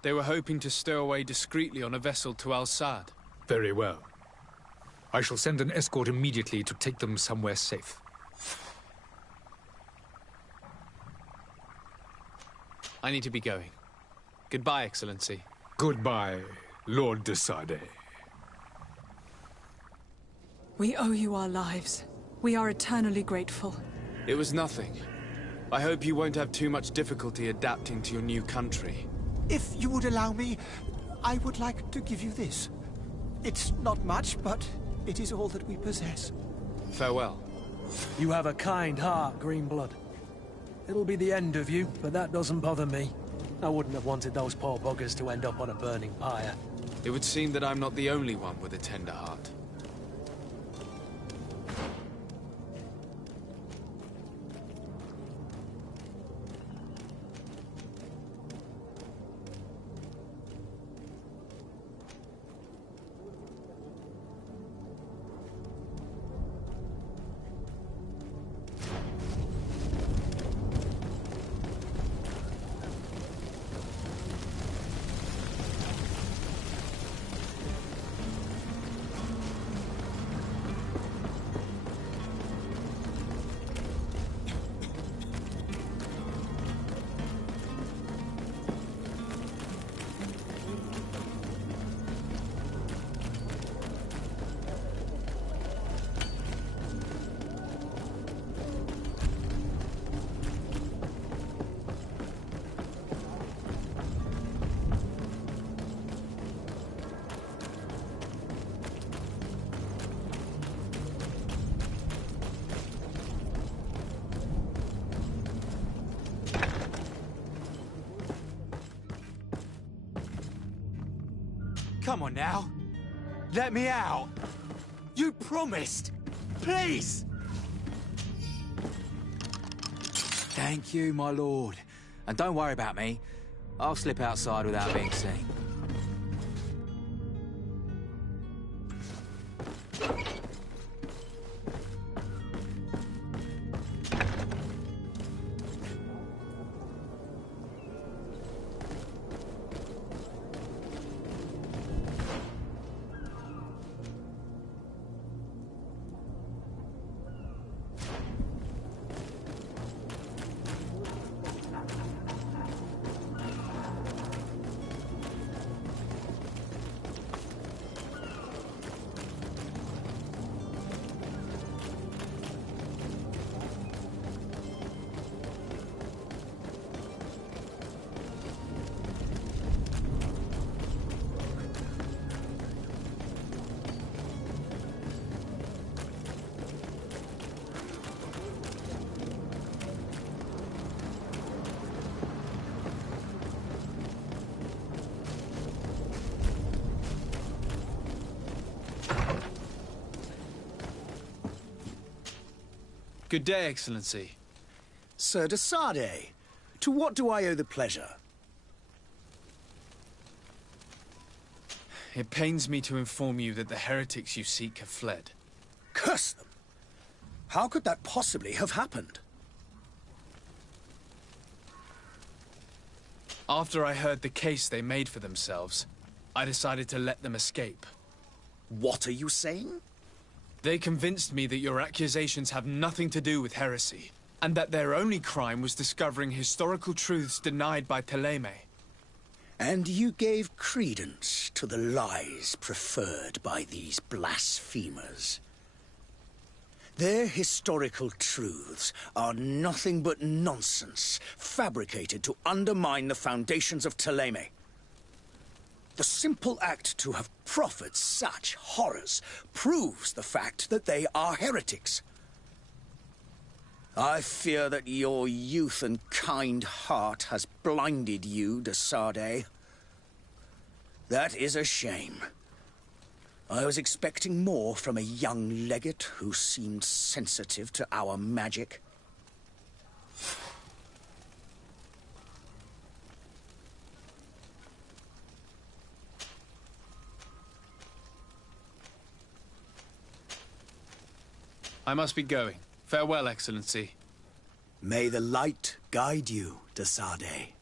They were hoping to stow away discreetly on a vessel to Al-Sad. Very well. I shall send an escort immediately to take them somewhere safe. I need to be going. Goodbye, Excellency. Goodbye, Lord de Sade. We owe you our lives. We are eternally grateful. It was nothing. I hope you won't have too much difficulty adapting to your new country. If you would allow me, I would like to give you this. It's not much, but it is all that we possess. Farewell. You have a kind heart, Greenblood. It'll be the end of you, but that doesn't bother me. I wouldn't have wanted those poor buggers to end up on a burning pyre. It would seem that I'm not the only one with a tender heart. Come on now. Let me out. You promised. Please. Thank you, my lord. And don't worry about me. I'll slip outside without being seen. Good day, Excellency. Sir de Sardet, to what do I owe the pleasure? It pains me to inform you that the heretics you seek have fled. Curse them! How could that possibly have happened? After I heard the case they made for themselves, I decided to let them escape. What are you saying? They convinced me that your accusations have nothing to do with heresy, and that their only crime was discovering historical truths denied by Ptolemy. And you gave credence to the lies preferred by these blasphemers. Their historical truths are nothing but nonsense, fabricated to undermine the foundations of Ptolemy. The simple act to have proffered such horrors proves the fact that they are heretics. I fear that your youth and kind heart has blinded you, de Sardet. That is a shame. I was expecting more from a young legate who seemed sensitive to our magic. I must be going. Farewell, Excellency. May the light guide you, de Sardet.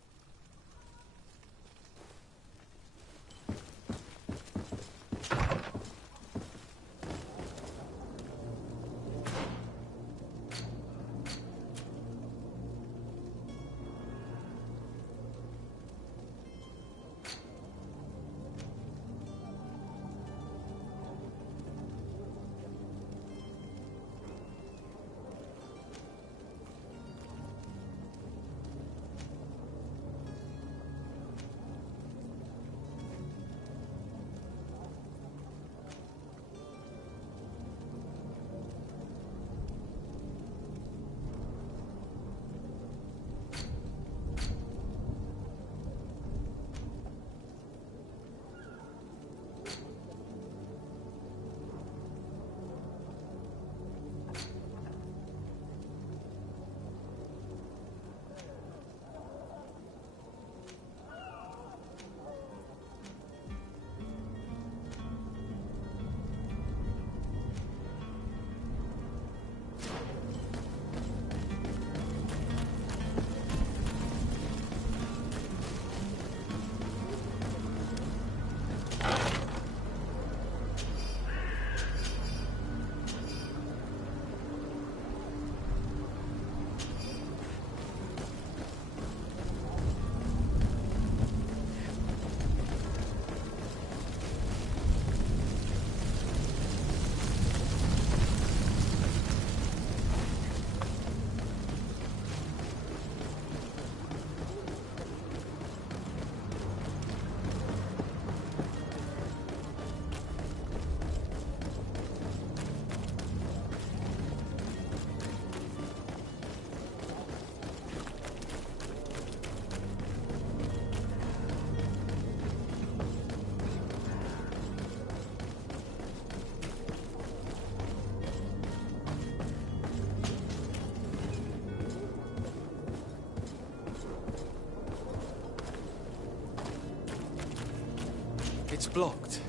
It's blocked.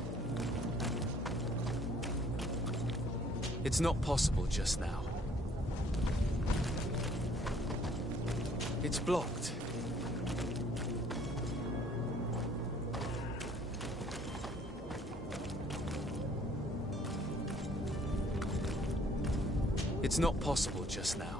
It's not possible just now. It's blocked. It's not possible just now.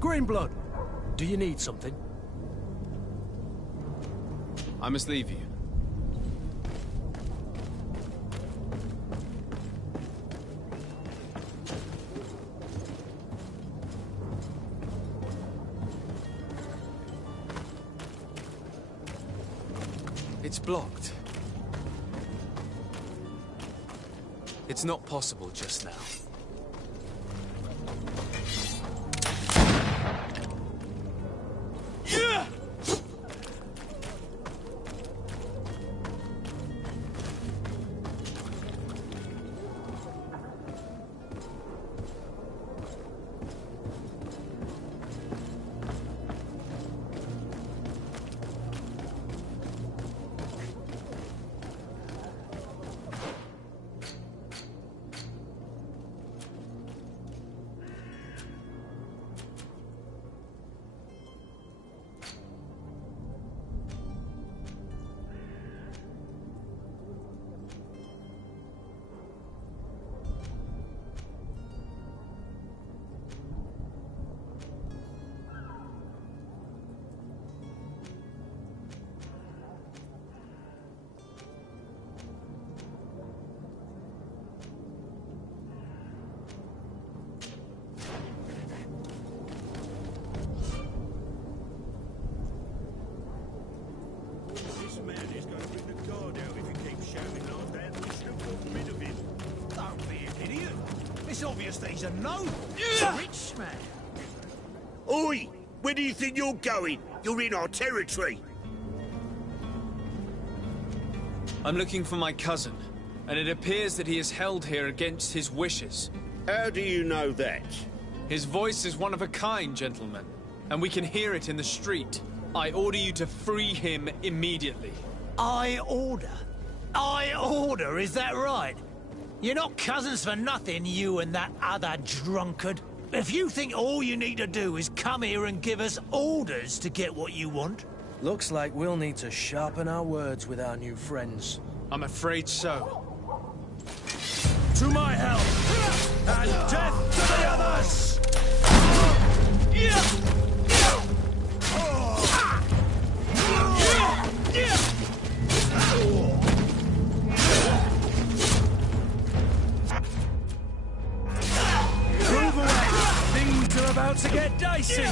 Greenblood, do you need something? I must leave you. It's blocked. It's not possible just now. Obvious that he's a no rich man. Oi! Where do you think you're going? You're in our territory. I'm looking for my cousin, and it appears that he is held here against his wishes. How do you know that? His voice is one of a kind, gentlemen, and we can hear it in the street. I order you to free him immediately. I order? Is that right? You're not cousins for nothing, you and that other drunkard. If you think all you need to do is come here and give us orders to get what you want... Looks like we'll need to sharpen our words with our new friends. I'm afraid so. To my help! And death to the others! Move away! Things are about to get dicey!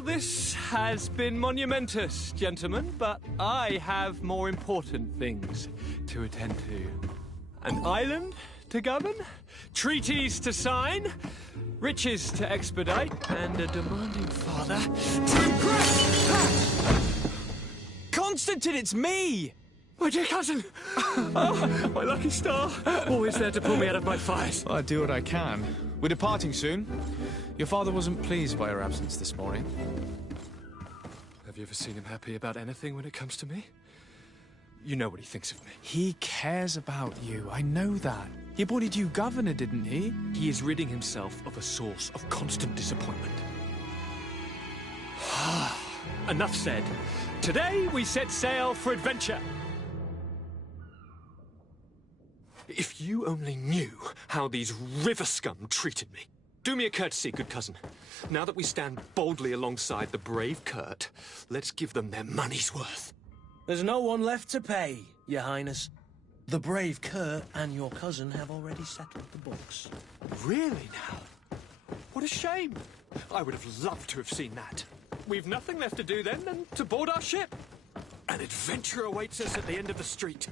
Well, this has been monumentous, gentlemen, but I have more important things to attend to. An island to govern, treaties to sign, riches to expedite, and a demanding father to impress. Constantine, it's me! My dear cousin! Oh, my lucky star. Always there to pull me out of my fires. I do what I can. We're departing soon. Your father wasn't pleased by your absence this morning. Have you ever seen him happy about anything when it comes to me? You know what he thinks of me. He cares about you, I know that. He appointed you governor, didn't he? He is ridding himself of a source of constant disappointment. Enough said. Today we set sail for adventure. If you only knew how these river scum treated me. Do me a courtesy, good cousin. Now that we stand boldly alongside the brave Kurt, let's give them their money's worth. There's no one left to pay, Your Highness. The brave Kurt and your cousin have already settled the books. Really now? What a shame. I would have loved to have seen that. We've nothing left to do then than to board our ship. An adventure awaits us at the end of the street.